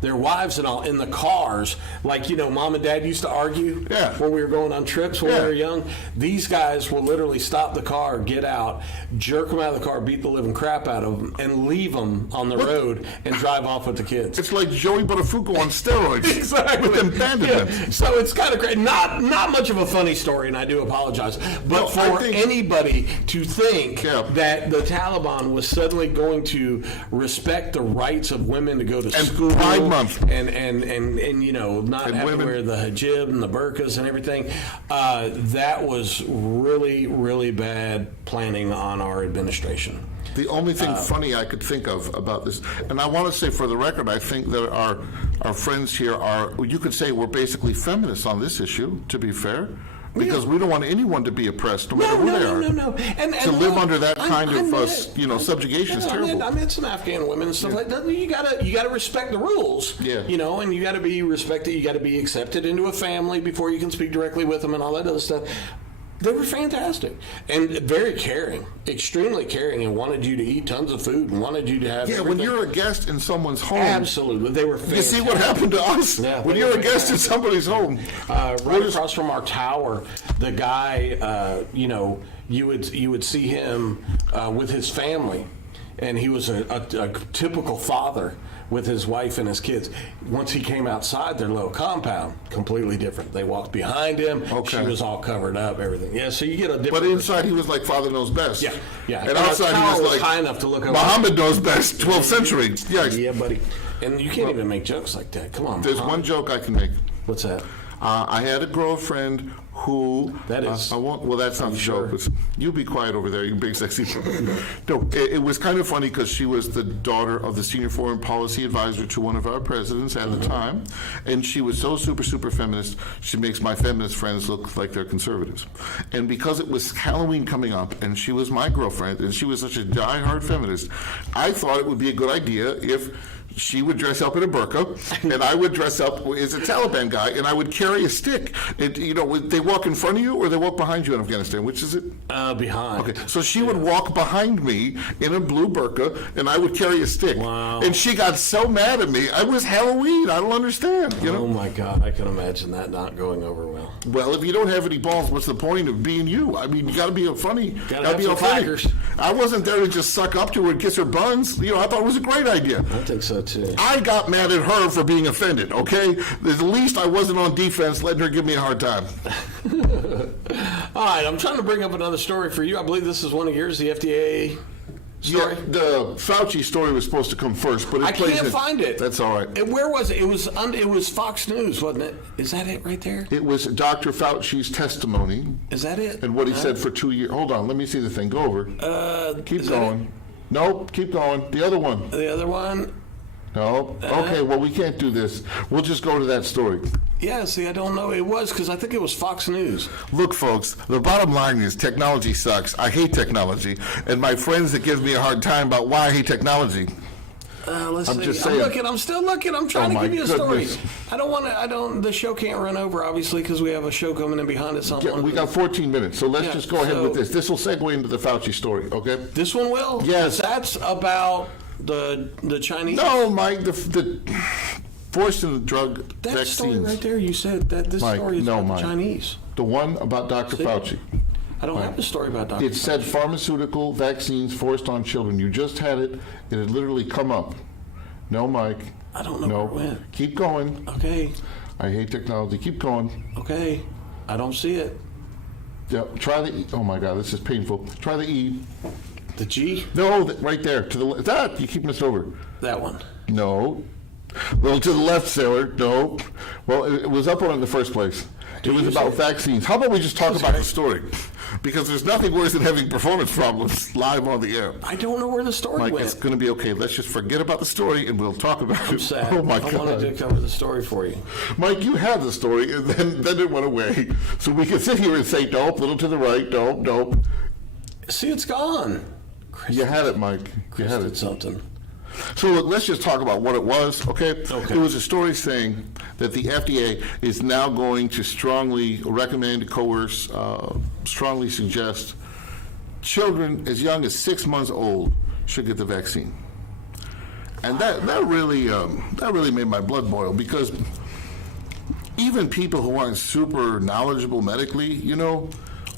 wives and all in the cars, like, mom and dad used to argue Yeah. when we were going on trips when Yeah. we were young. These guys will literally stop the car, get out, jerk them out of the car, beat the living crap out of them, and leave them on the road and drive off with the kids. It's like Joey Buttafuoco on steroids. Exactly. With abandonment. Yeah. So it's kind of great. Not much of a funny story, and I do apologize. But No, for I think- anybody to think Yeah. that the Taliban was suddenly going to respect the rights of women to go to And school Pride month. And you know, not And having women. to wear the hijab and the burqas and everything. That was really, really bad planning on our administration. The only thing funny I could think of about this, and I want to say for the record, I think that our friends here are, you could say we're basically feminists on this issue, to be fair, because we don't want anyone to be oppressed, no matter who they are. No. And To live under that kind of, met- subjugation is terrible. I met some Afghan women and stuff like that. You gotta respect the rules. Yeah. You know, and you gotta be respected. You gotta be accepted into a family before you can speak directly with them and all that other stuff. They were fantastic and very caring, extremely caring, and wanted you to eat tons of food and wanted you to have. Yeah, when you're a guest in someone's home, absolutely, they were fantastic. you see what happened to us. Yeah, when they you're were a guest in fantastic. somebody's home, Right across from our tower, the guy, you know, you would see him with his family, and he was a typical father with his wife and his kids. Once he came outside their little compound, completely different. They walked behind him. Okay. She was all covered up, everything. Yeah, so you get a different. but inside he was like Father Knows Best. Yeah. And outside the tower he was like high enough to look over. Muhammad Knows Best, 12th century. Yeah. Yeah, buddy. And you can't even make jokes like that. Come on. There's Muhammad. one joke I can make. What's that? I had a girlfriend who... That is- I won't... Well, that's not the sure? joke. You be quiet over there, you big sexy... No, it was kind of funny because she was the daughter of the senior foreign policy advisor to one of our presidents at the time, and she was so super, super feminist, she makes my feminist friends look like they're conservatives. And because it was Halloween coming up, and she was my girlfriend, and she was such a diehard feminist, I thought it would be a good idea if she would dress up in a burqa, and I would dress up as a Taliban guy, and I would carry a stick. And, you know, they walk in front of you or they walk behind you in Afghanistan? Which is it? Behind. Okay, so she would walk behind me in a blue burqa, and I would carry a stick. Wow. And she got so mad at me. It was Halloween. I don't understand, you know? Oh my God, I can imagine that not going over well. Well, if you don't have any balls, what's the point of being you? I mean, you got to be funny. Gotta have be some all funny. flaggers. I wasn't there to just suck up to her and kiss her buns. You know, I thought it was a great idea. I think so too. I got mad at her for being offended, okay? At least I wasn't on defense letting her give me a hard time. All right, I'm trying to bring up another story for you. I believe this is one of yours, the FDA story. Yeah, the Fauci story was supposed to come first, but it I plays can't in- find it. That's all right. Where was it? It was Fox News, wasn't it? Is that it right there? It was Dr. Fauci's testimony Is that it? and what he said for 2 years. Hold on, let me see the thing. Go over. Keep is that going. Nope, keep going. The other one. The other one? No. Okay, well, we can't do this. We'll just go to that story. Yeah, see, I don't know. It was because I think it was Fox News. Look, folks, the bottom line is technology sucks. I hate technology. And my friends that give me a hard time about why I hate technology. Let's I'm see. just I'm saying. looking. I'm still looking. I'm trying Oh, to my give you a story. goodness. I don't want to. The show can't run over, obviously, because we have a show coming in behind us. Yeah, we got 14 minutes, so let's Yeah, just go ahead so- with this. This will segue into the Fauci story, okay? This one will. Yes. That's about the Chinese. No, Mike, the forced in the drug That story vaccines. right there. You said that this Mike, story is no, about Mike. the Chinese. The one about Dr. Fauci. I don't have the story about Dr. It said pharmaceutical vaccines forced on children. You just had it. It had literally come up. No, Mike. I don't know No. where it went. Keep going. Okay. I hate technology. Keep going. Okay. I don't see it. Yeah, try the E. Oh my God, this is painful. Try the E. The G. No, right there. To the left. That you keep missing over. That one. No. Well, to the left, sailor. No. Well, it was up on it in the first place. It was you about say- vaccines. How about we just talk about the story? Because there's nothing worse than having performance problems live on the air. I don't know where the story Mike, went. it's going to be okay. Let's just forget about the story and we'll talk about I'm it. sad. Oh my I wanted to God. cover the story for you. Mike, you had the story and then it went away. So we can sit here and say, nope, little to the right, nope, nope. See, it's gone. You had it, Mike. You had Did it. something. So look, let's just talk about what it was, okay? Okay. It was a story saying that the FDA is now going to strongly recommend, coerce, strongly suggest children as young as 6 months old should get the vaccine. And that really made my blood boil, because even people who aren't super knowledgeable medically, you know,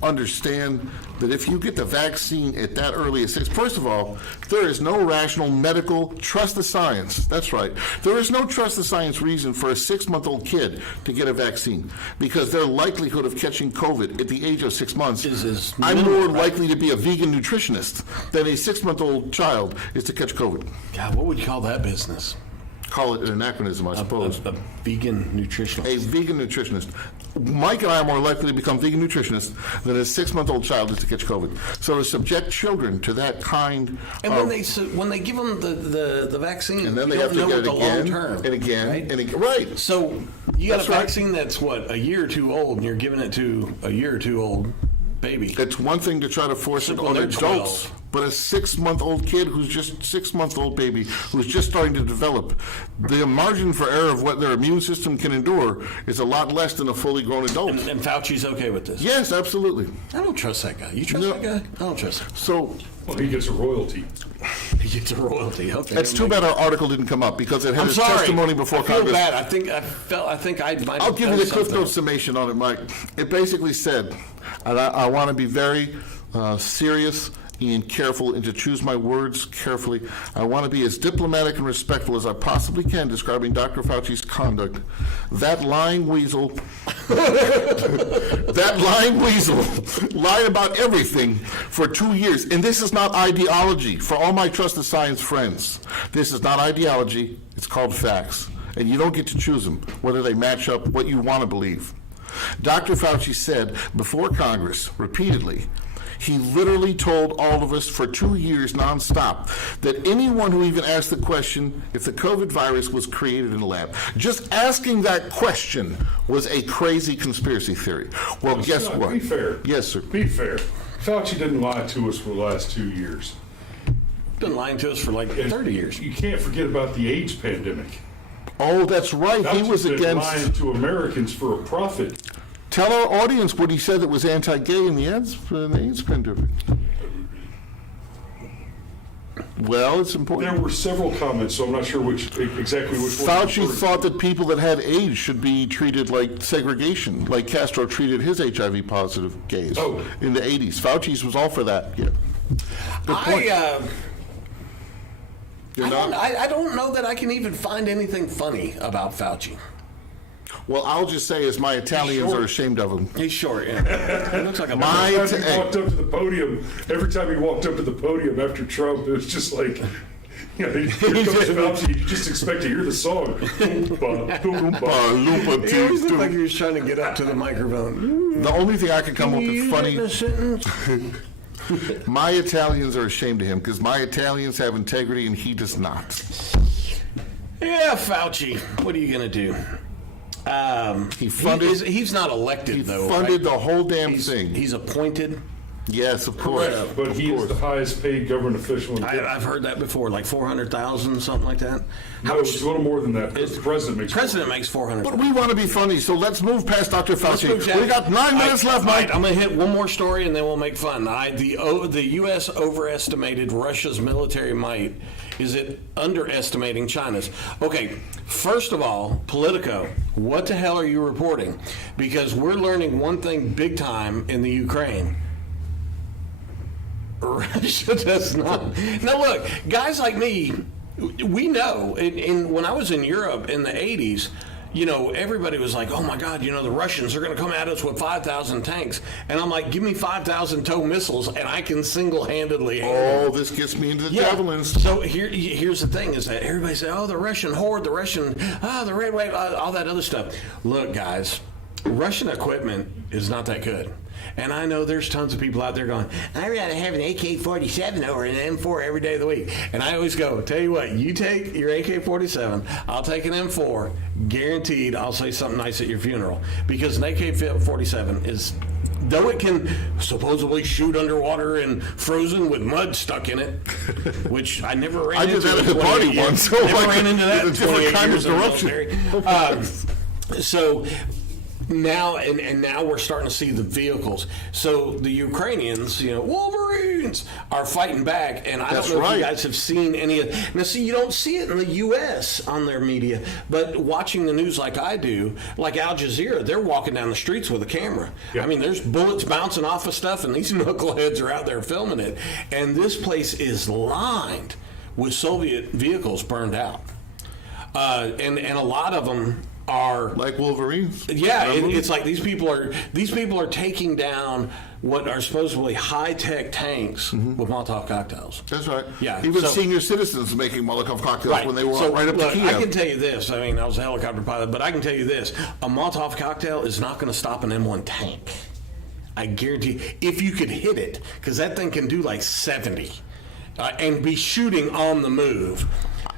understand that if you get the vaccine at that early as 6, first of all, there is no rational medical trust the science. That's right. There is no trust the science reason for a 6-month-old kid to get a vaccine, because their likelihood of catching COVID at the age of 6 months, Is I'm minimal, more right? likely to be a vegan nutritionist than a 6-month-old child is to catch COVID. God, what would you call that business? Call it an anachronism, I suppose. A vegan nutritionist. A vegan nutritionist. Mike and I are more likely to become vegan nutritionists than a 6-month-old child is to catch COVID. So to subject children to that kind And of... when they give them the vaccine, and then you they have don't to know get what it the again, long term, and again, right? and again. Right. So you got That's a right. vaccine that's, what, a year or two old, and you're giving it to a year or two old baby. It's one thing to try to force it Well, on they're adults, 12. but a 6-month-old kid who's just 6-month-old baby who's just starting to develop, the margin for error of what their immune system can endure is a lot less than a fully grown adult. And Fauci's okay with this. Yes, absolutely. I don't trust that guy. You trust No. that guy? I don't trust him. So Well, he gets a royalty. He gets a royalty. Okay. it's too bad our article didn't come up because it had I'm his sorry. testimony before I feel Congress. bad. I think I might. I'll have give you done the Cliff something. Notes summation on it, Mike. It basically said, and I want to be very serious and careful and to choose my words carefully. I want to be as diplomatic and respectful as I possibly can describing Dr. Fauci's conduct. That lying weasel, lied about everything for 2 years. And this is not ideology. For all my trusted science friends, this is not ideology. It's called facts. And you don't get to choose them, whether they match up what you want to believe. Dr. Fauci said before Congress repeatedly, he literally told all of us for 2 years nonstop that anyone who even asked the question if the COVID virus was created in a lab, just asking that question was a crazy conspiracy theory. Well, guess Scott, what? Be fair. Yes, sir. Be fair. Fauci didn't lie to us for the last 2 years. Been lying to us for like 30 years. You can't forget about the AIDS pandemic. Oh, that's right. He Fauci's was been against. lying to Americans for a profit. Tell our audience what he said that was anti-gay in the AIDS pandemic. Well, it's important. There were several comments, so I'm not sure exactly which one. Fauci thought that people that had AIDS should be treated like segregation, like Castro treated his HIV positive gays in the 80s. Fauci's was all for that. Yeah. Good point. I don't know that I can even find anything funny about Fauci. Well, I'll just say as my Italians are ashamed of him. He's short, yeah. He looks like a Every time he walked up to the podium, after Trump, it was just like, here comes Fauci. You just expect to hear the song. He always looked like he was trying to get up to the microphone. The only thing I can come up with funny. My Italians are ashamed of him because my Italians have integrity and he does not. Yeah, Fauci. What are you going to do? He funded. He's not elected, though. Funded right? the whole damn thing. He's appointed. Yes, of course. But he is the highest paid government official in the country. I've heard that before, like 400,000, something like that. No, it's a little more than that. Because the president makes. President makes 400. But we want to be funny, so let's move past Dr. Fauci. We got 9 minutes left, Mike. I'm going to hit one more story and then we'll make fun. The U.S. overestimated Russia's military might. Is it underestimating China's? Okay, first of all, Politico, what the hell are you reporting? Because we're learning one thing big time in the Ukraine. Russia does not. Now look, guys like me, we know. When I was in Europe in the 80s, everybody was like, oh my God, the Russians are going to come at us with 5,000 tanks. And I'm like, give me 5,000 TOW missiles and I can single-handedly handle this gets me into the javelins. So here's the thing is that everybody say, oh, the Russian horde, the red wave, all that other stuff. Look, guys, Russian equipment is not that good. And I know there's tons of people out there going, I'd rather have an AK-47 over an M4 every day of the week. And I always go, tell you what, you take your AK-47, I'll take an M4, guaranteed I'll say something nice at your funeral. Because an AK-47 is, though it can supposedly shoot underwater and frozen with mud stuck in it, which I never ran into. I did that at the party once. So never ran into that in 28 kind years of in the interruption. military. So now now we're starting to see the vehicles. So the Ukrainians, Wolverines, are fighting back, and I don't know if you guys have seen any of. Now, see, you don't see it in the U.S. on their media, but watching the news like I do, like Al Jazeera, they're walking down the streets with a camera. Yeah. I mean, there's bullets bouncing off of stuff, and these knuckleheads are out there filming it. And this place is lined with Soviet vehicles burned out, and a lot of them are like Wolverines. Yeah, it's like these people are taking down what are supposedly high-tech tanks with Molotov cocktails. That's right. Yeah, Even so- senior citizens making Molotov cocktails when they were right up look, to Kiev. I can tell you this. I mean, I was a helicopter pilot, but I can tell you this. A Molotov cocktail is not going to stop an M1 tank. I guarantee, if you could hit it, because that thing can do like 70 and be shooting on the move.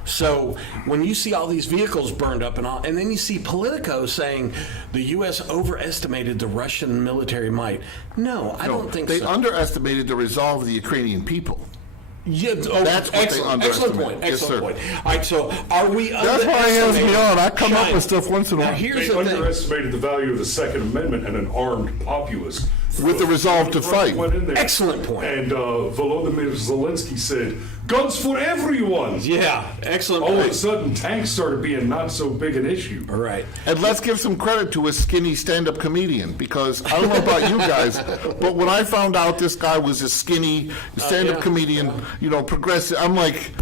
So when you see all these vehicles burned up and then you see Politico saying the U.S. overestimated the Russian military might. No, I don't think they so. They underestimated the resolve of the Ukrainian people. Yeah, That's what they underestimated. Excellent point. Yes, Excellent sir. point. All right, so are we That's why he has me on. I come up China? with stuff once in a Now, while. here's They the thing. underestimated the value of the Second Amendment and an armed populace. With the resolve to fight. Went in there, Excellent point. And Volodymyr Zelensky said, "Guns for everyone." Yeah, excellent All of a point. sudden, tanks started being not so big an issue. All right. And let's give some credit to a skinny stand-up comedian, because I don't know about you guys, but when I found out this guy was a skinny stand-up yeah. comedian, progressive, I'm like,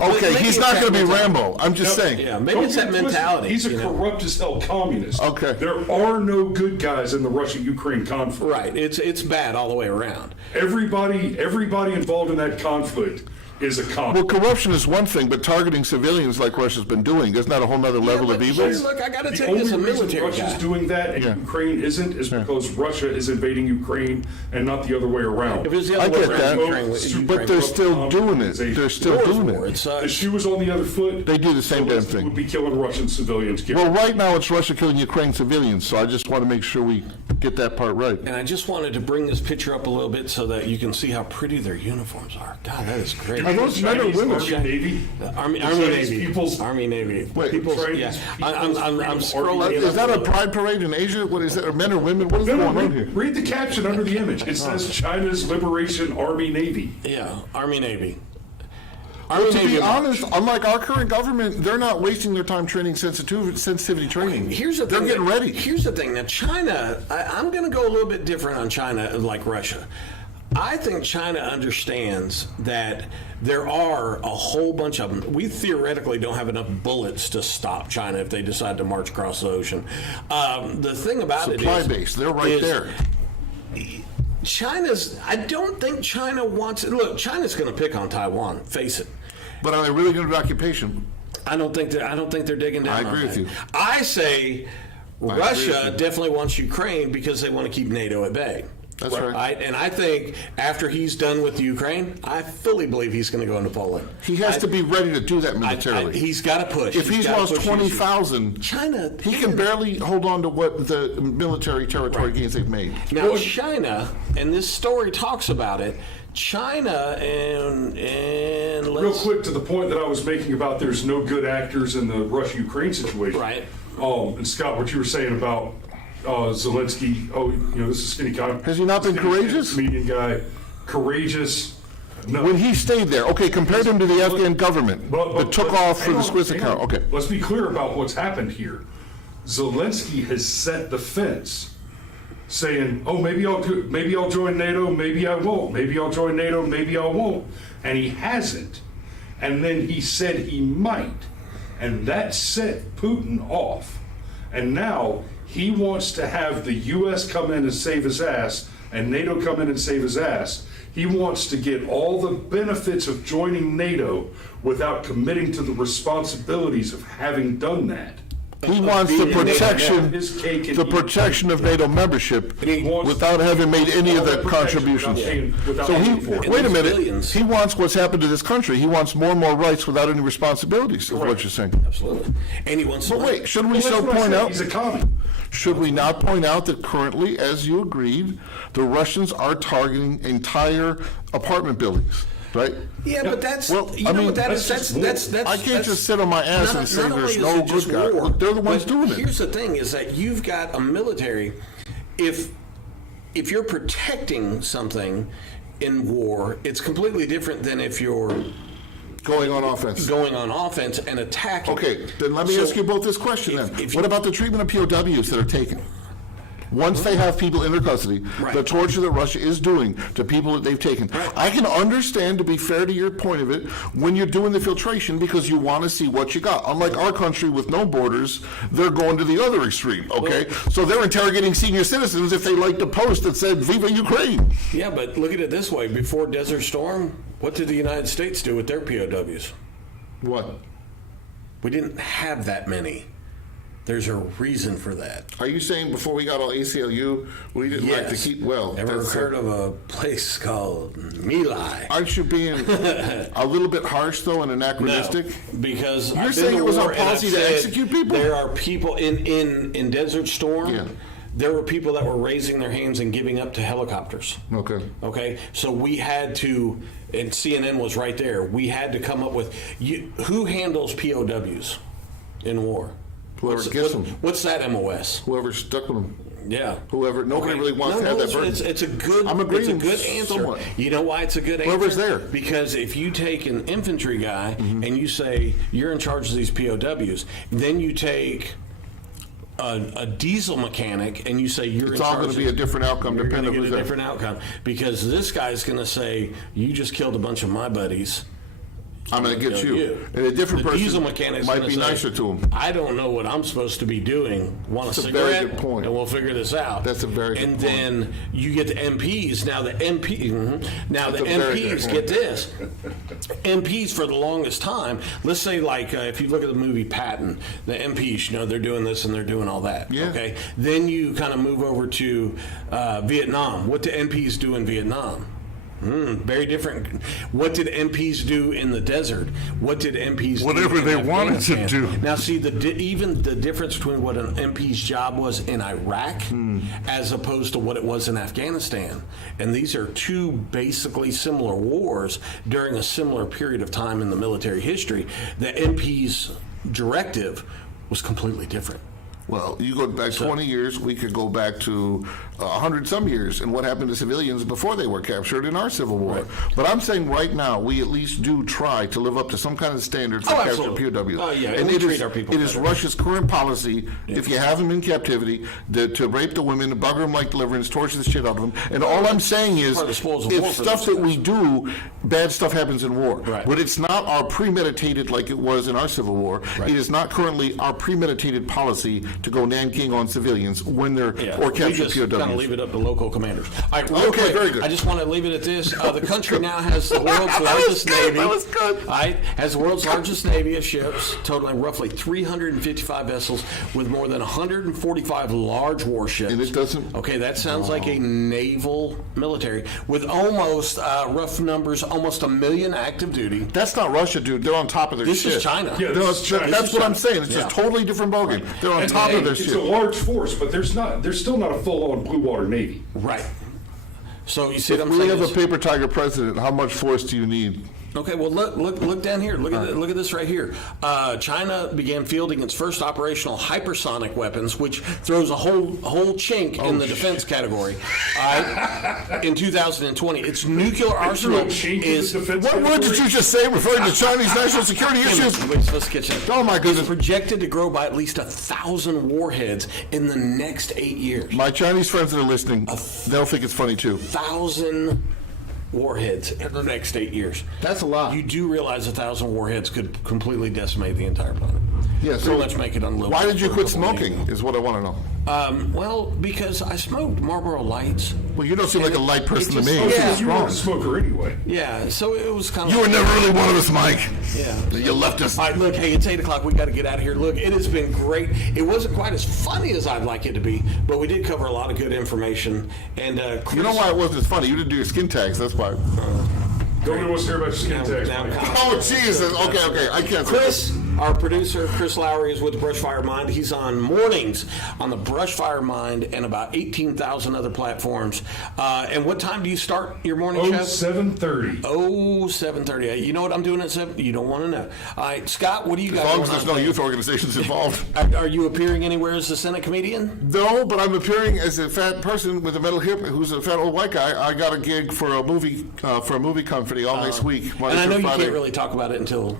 Well, okay, maybe he's it's not that going to be mentality. Rambo. I'm just saying. Yeah, maybe Don't it's that get twisted. mentality. He's a you know? corrupt as hell communist. Okay. There are no good guys in the Russia-Ukraine conflict. Right. It's bad all the way around. Everybody involved in that conflict is a Well, communist. corruption is one thing, but targeting civilians like Russia's been doing, isn't that a whole other level of evil? Look, I got to The tell you, as a only reason military Russia's guy. doing that and Yeah. Ukraine isn't is because Russia is invading Ukraine and not the other way around. If it was the I other way get around, that, Ukraine but they're still doing it. They're still doing war. it. It's, The shoe was on the other foot. They do the same damn Zelensky thing. would be killing Russian civilians. Well, right now it's Russia killing Ukraine civilians, so I just want to make sure we get that part right. and I just wanted to bring this picture up a little bit so that you can see how pretty their uniforms are. God, that is great. Are those men or Chinese women? Army, Navy. Army Chinese Navy. people's- Army Navy. Wait, People's, Chinese yeah. people's I'm freedom scrolling. army. it Is up that a little bit. pride parade in Asia? What is that? Are men or women? What is No, going on no, here? read the caption under the image. It says China's Liberation Army Navy. Yeah, Army Navy. Army To Navy. be honest, unlike our current government, they're not wasting their time training sensitivity training. Here's the they're thing. getting ready. Here's the thing. Now, China, I'm going to go a little bit different on China, like Russia. I think China understands that there are a whole bunch of them. We theoretically don't have enough bullets to stop China if they decide to march across the ocean. The thing about Supply it is, base, they're right there. I don't think China wants it. Look, China's going to pick on Taiwan. Face it. But are they really going to do occupation? I don't think they're digging down. I agree on with that. you. I say agree with Russia you. definitely wants Ukraine because they want to keep NATO at bay. That's right. And I think after he's done with Ukraine, I fully believe he's going to go into Poland. He has to be ready to do that militarily. He's got to push. If he's gotta lost push 20,000, China, he can barely hold on to what the military territory gains they've made. Now, China, and this story talks about it. China and Real quick to the point that I was making about there's no good actors in the Russia-Ukraine situation. Right. And Scott, what you were saying about Zelensky, this is skinny guy. Has he not been skinny courageous? Comedian guy, courageous. No. When he stayed there, okay, compared him to the Afghan government that took off for the Swiss account. Okay. Let's be clear about what's happened here. Zelensky has set the fence, saying, "Oh, maybe I'll join NATO, maybe I won't. Maybe I'll join NATO, maybe I won't," and he hasn't. And then he said he might, and that set Putin off. And now he wants to have the U.S. come in and save his ass, and NATO come in and save his ass. He wants to get all the benefits of joining NATO without committing to the responsibilities of having done that. He wants the protection of NATO membership without having made any of the contributions. So wait a minute, he wants what's happened to this country. He wants more and more rights without any responsibilities, is what you're saying. Absolutely. And he wants. But wait, should we still point out? Should we not point out that currently, as you agreed, the Russians are targeting entire apartment buildings? Right? Yeah, but that's well. you know what that is. That's I can't just sit on my ass and say there's no good guy. Look, they're the ones doing it. Here's the thing: is that you've got a military. If you're protecting something in war, it's completely different than if you're going on offense. Going on offense and attacking. Okay, then let me ask you both this question. Then, what about the treatment of POWs that are taken? Once they have people in their custody, Right. the torture that Russia is doing to people that they've taken. Right. I can understand, to be fair to your point of it, when you're doing the filtration because you want to see what you got. Unlike our country with no borders, they're going to the other extreme, okay? So they're interrogating senior citizens if they liked a post that said, Viva Ukraine. Yeah, but look at it this way. Before Desert Storm, what did the United States do with their POWs? What? We didn't have that many. There's a reason for that. Are you saying before we got all ACLU, we didn't like to keep, Ever heard of a place called My Lai? Aren't you being a little bit harsh, though, and anachronistic? No, because You're I've been saying to it was our war and I've policy to said execute people? There are people in Desert Storm. Yeah. There were people that were raising their hands and giving up to helicopters. Okay. Okay, so we had to, and CNN was right there. We had to come up with who handles POWs in war. Whoever gets them. What's that MOS? Whoever's stuck with them. Yeah. Whoever. Nobody really wants to have that burden. It's a good. I'm agreeing It's a good answer. somewhat. You know why it's a good answer? Whoever's there. Because if you take an infantry guy and you say you're in charge of these POWs, then you take a diesel mechanic and you say you're It's in all charge. going to be a different outcome You're depending going on to get who's a there. different outcome because this guy's going to say you just killed a bunch of my buddies. I'm going to get kill you. And a different The person diesel mechanic's might gonna be say, nicer to him. I don't know what I'm supposed to be doing. Want That's a a very cigarette? good point. And we'll figure this out. That's a very good And point. then you get the MPs. Now the Now That's the a very good MPs point. get this. MPs for the longest time. Let's say like if you look at the movie Patton, the MPs, they're doing this and they're doing all that. Yeah. Okay. Then you kind of move over to Vietnam. What do MPs do in Vietnam? Very different. What did MPs do in the desert? What did MPs Whatever do in they wanted to Afghanistan? do. Now, see, even the difference between what an MP's job was in Iraq as opposed to what it was in Afghanistan. And these are two basically similar wars during a similar period of time in the military history. The MP's directive was completely different. Well, you go back 20 years, we could go back to 100-some years, and what happened to civilians before they were captured in our Civil War. Right. But I'm saying right now, we at least do try to live up to some kind of standards for captured absolutely. POWs. Oh, yeah, and we it treat is, our people it is better. Russia's current policy, if you have them in captivity, to rape the women, to bugger them like deliverance, torture the shit out of them. And all I'm saying is, Part of the spoils of war if for stuff those that we do, bad stuff happens in war. Right. But it's not our premeditated like it was in our Civil War. Right. It is not currently our premeditated policy to go Nanking on civilians when they're or we capture just kind of POWs. leave it up to local commanders. All right, real Okay, quick, very good. I just want to leave it at this. The country now has the world's largest navy. That was good. All right, has the world's largest navy of ships, totaling roughly 355 vessels with more than 145 large warships. And it doesn't- Okay, that sounds like a naval military with almost rough numbers, almost 1 million active duty. That's not Russia, dude. They're on top of their This shit. is China. Yeah, No, this is China. that's what I'm saying. It's Yeah. a totally different ballgame. They're on And- top and of their it's shit. a large force, but there's still not a full-on blue water navy. Right. So you see what If I'm we saying? have a is- paper tiger president, how much force do you need? Okay, well look down here. Look at this right here. China began fielding its first operational hypersonic weapons, which throws a whole chink in the defense category. In 2020, its nuclear arsenal chink in the is. defense What word did you just say referring to Chinese national security issues? Let's get you. Oh, my goodness. It's projected to grow by at least 1,000 warheads in the next 8 years. My Chinese friends that are listening, they'll think it's funny too. 1,000 warheads in the next 8 years. That's a lot. You do realize 1,000 warheads could completely decimate the entire planet. Yeah, Pretty much make it unlivable. Why did you for a quit couple of smoking, is what I want to know. Well, because I smoked Marlboro Lights. Well, you don't seem like a light person to just- me. Oh, yeah. You weren't a smoker anyway. Yeah, so it was kind of. You were never really one of us, Mike. Yeah. You left us. All right, look, hey, it's 8 o'clock. We got to get out of here. Look, it has been great. It wasn't quite as funny as I'd like it to be, but we did cover a lot of good information. And Chris, You know why it wasn't as funny? You didn't do your skin tags, that's why. Nobody wants to hear about your skin tags. now- Mike. Oh, Jesus. Okay. I can't. Chris, our producer, Chris Lowry, is with Brushfire Mind. He's on mornings on the Brushfire Mind and about 18,000 other platforms. And what time do you start your morning show? 7:30. 7:30. You know what I'm doing at 7? You don't want to know. All right, Scott, what do you got As long going as there's on? no youth organizations involved. Are you appearing anywhere as a Senate comedian? No, but I'm appearing as a fat person with a metal hip who's a fat old white guy. I got a gig for a movie company all next week. Monday And I know through you Friday. can't really talk about it until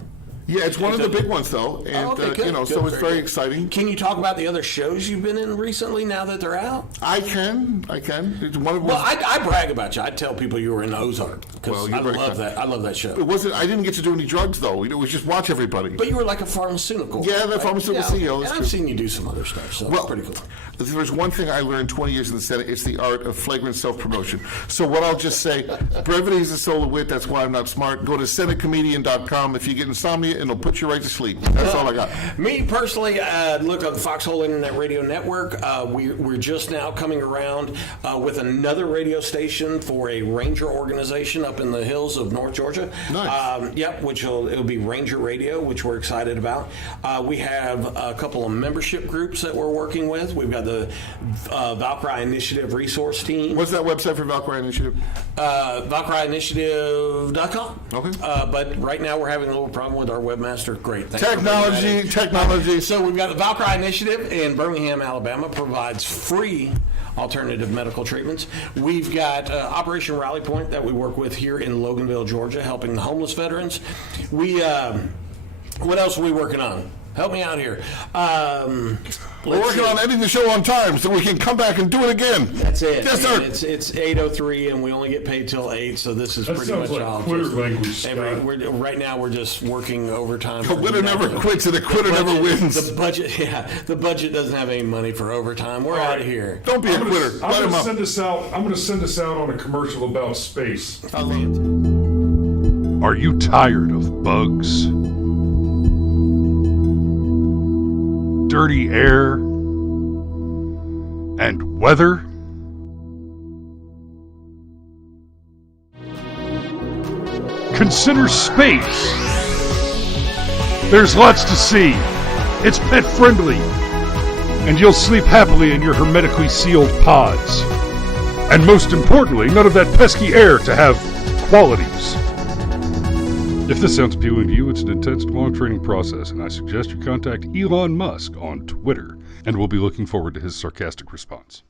Yeah, it's one of the big ones, though. And, okay, good, good, so it's very good. exciting. Can you talk about the other shows you've been in recently now that they're out? I can. It's one of Well, I brag about you. I tell people you were in Ozark because I love that. I love that show. It wasn't. I didn't get to do any drugs, though. It was just watch everybody. But you were like a pharmaceutical. Yeah, the pharmaceutical CEO. And I've seen you do some other stuff, so it's pretty cool. If there's one thing I learned 20 years in the Senate, it's the art of flagrant self-promotion. So what I'll just say, brevity is the soul of wit. That's why I'm not smart. Go to senatecomedian.com. If you get insomnia, it'll put you right to sleep. That's all I got. Me personally, look on the Foxhole Internet Radio Network. We're just now coming around with another radio station for a ranger organization up in the hills of North Georgia. Nice. It'll be Ranger Radio, which we're excited about. We have a couple of membership groups that we're working with. We've got the Valkyrie Initiative resource team. What's that website for Valkyrie Initiative? ValkyrieInitiative.com. Okay. But right now we're having a little problem with our webmaster. Great. Thanks for Technology. So we've got the Valkyrie Initiative in Birmingham, Alabama, provides free alternative medical treatments. We've got Operation Rally Point that we work with here in Loganville, Georgia, helping the homeless veterans. What else are we working on? Help me out here. We're working on ending the show on time so we can come back and do it again. That's it. Yes, sir. It's 8:03 and we only get paid till 8, so this is That pretty sounds much like all. Twitter language, Scott. Right now we're just working overtime. The winner never quits and the quitter never wins. The budget doesn't have any money for overtime. We're out of here. Don't be a quitter. I'm Let him going to up. send this out. I'm going to send this out on a commercial about space. I love it. Are you tired of bugs, dirty air, and weather? Consider space. There's lots to see. It's pet friendly. And you'll sleep happily in your hermetically sealed pods. And most importantly, none of that pesky air to have qualities. If this sounds appealing to you, it's an intense, long training process, and I suggest you contact Elon Musk on Twitter, and we'll be looking forward to his sarcastic response.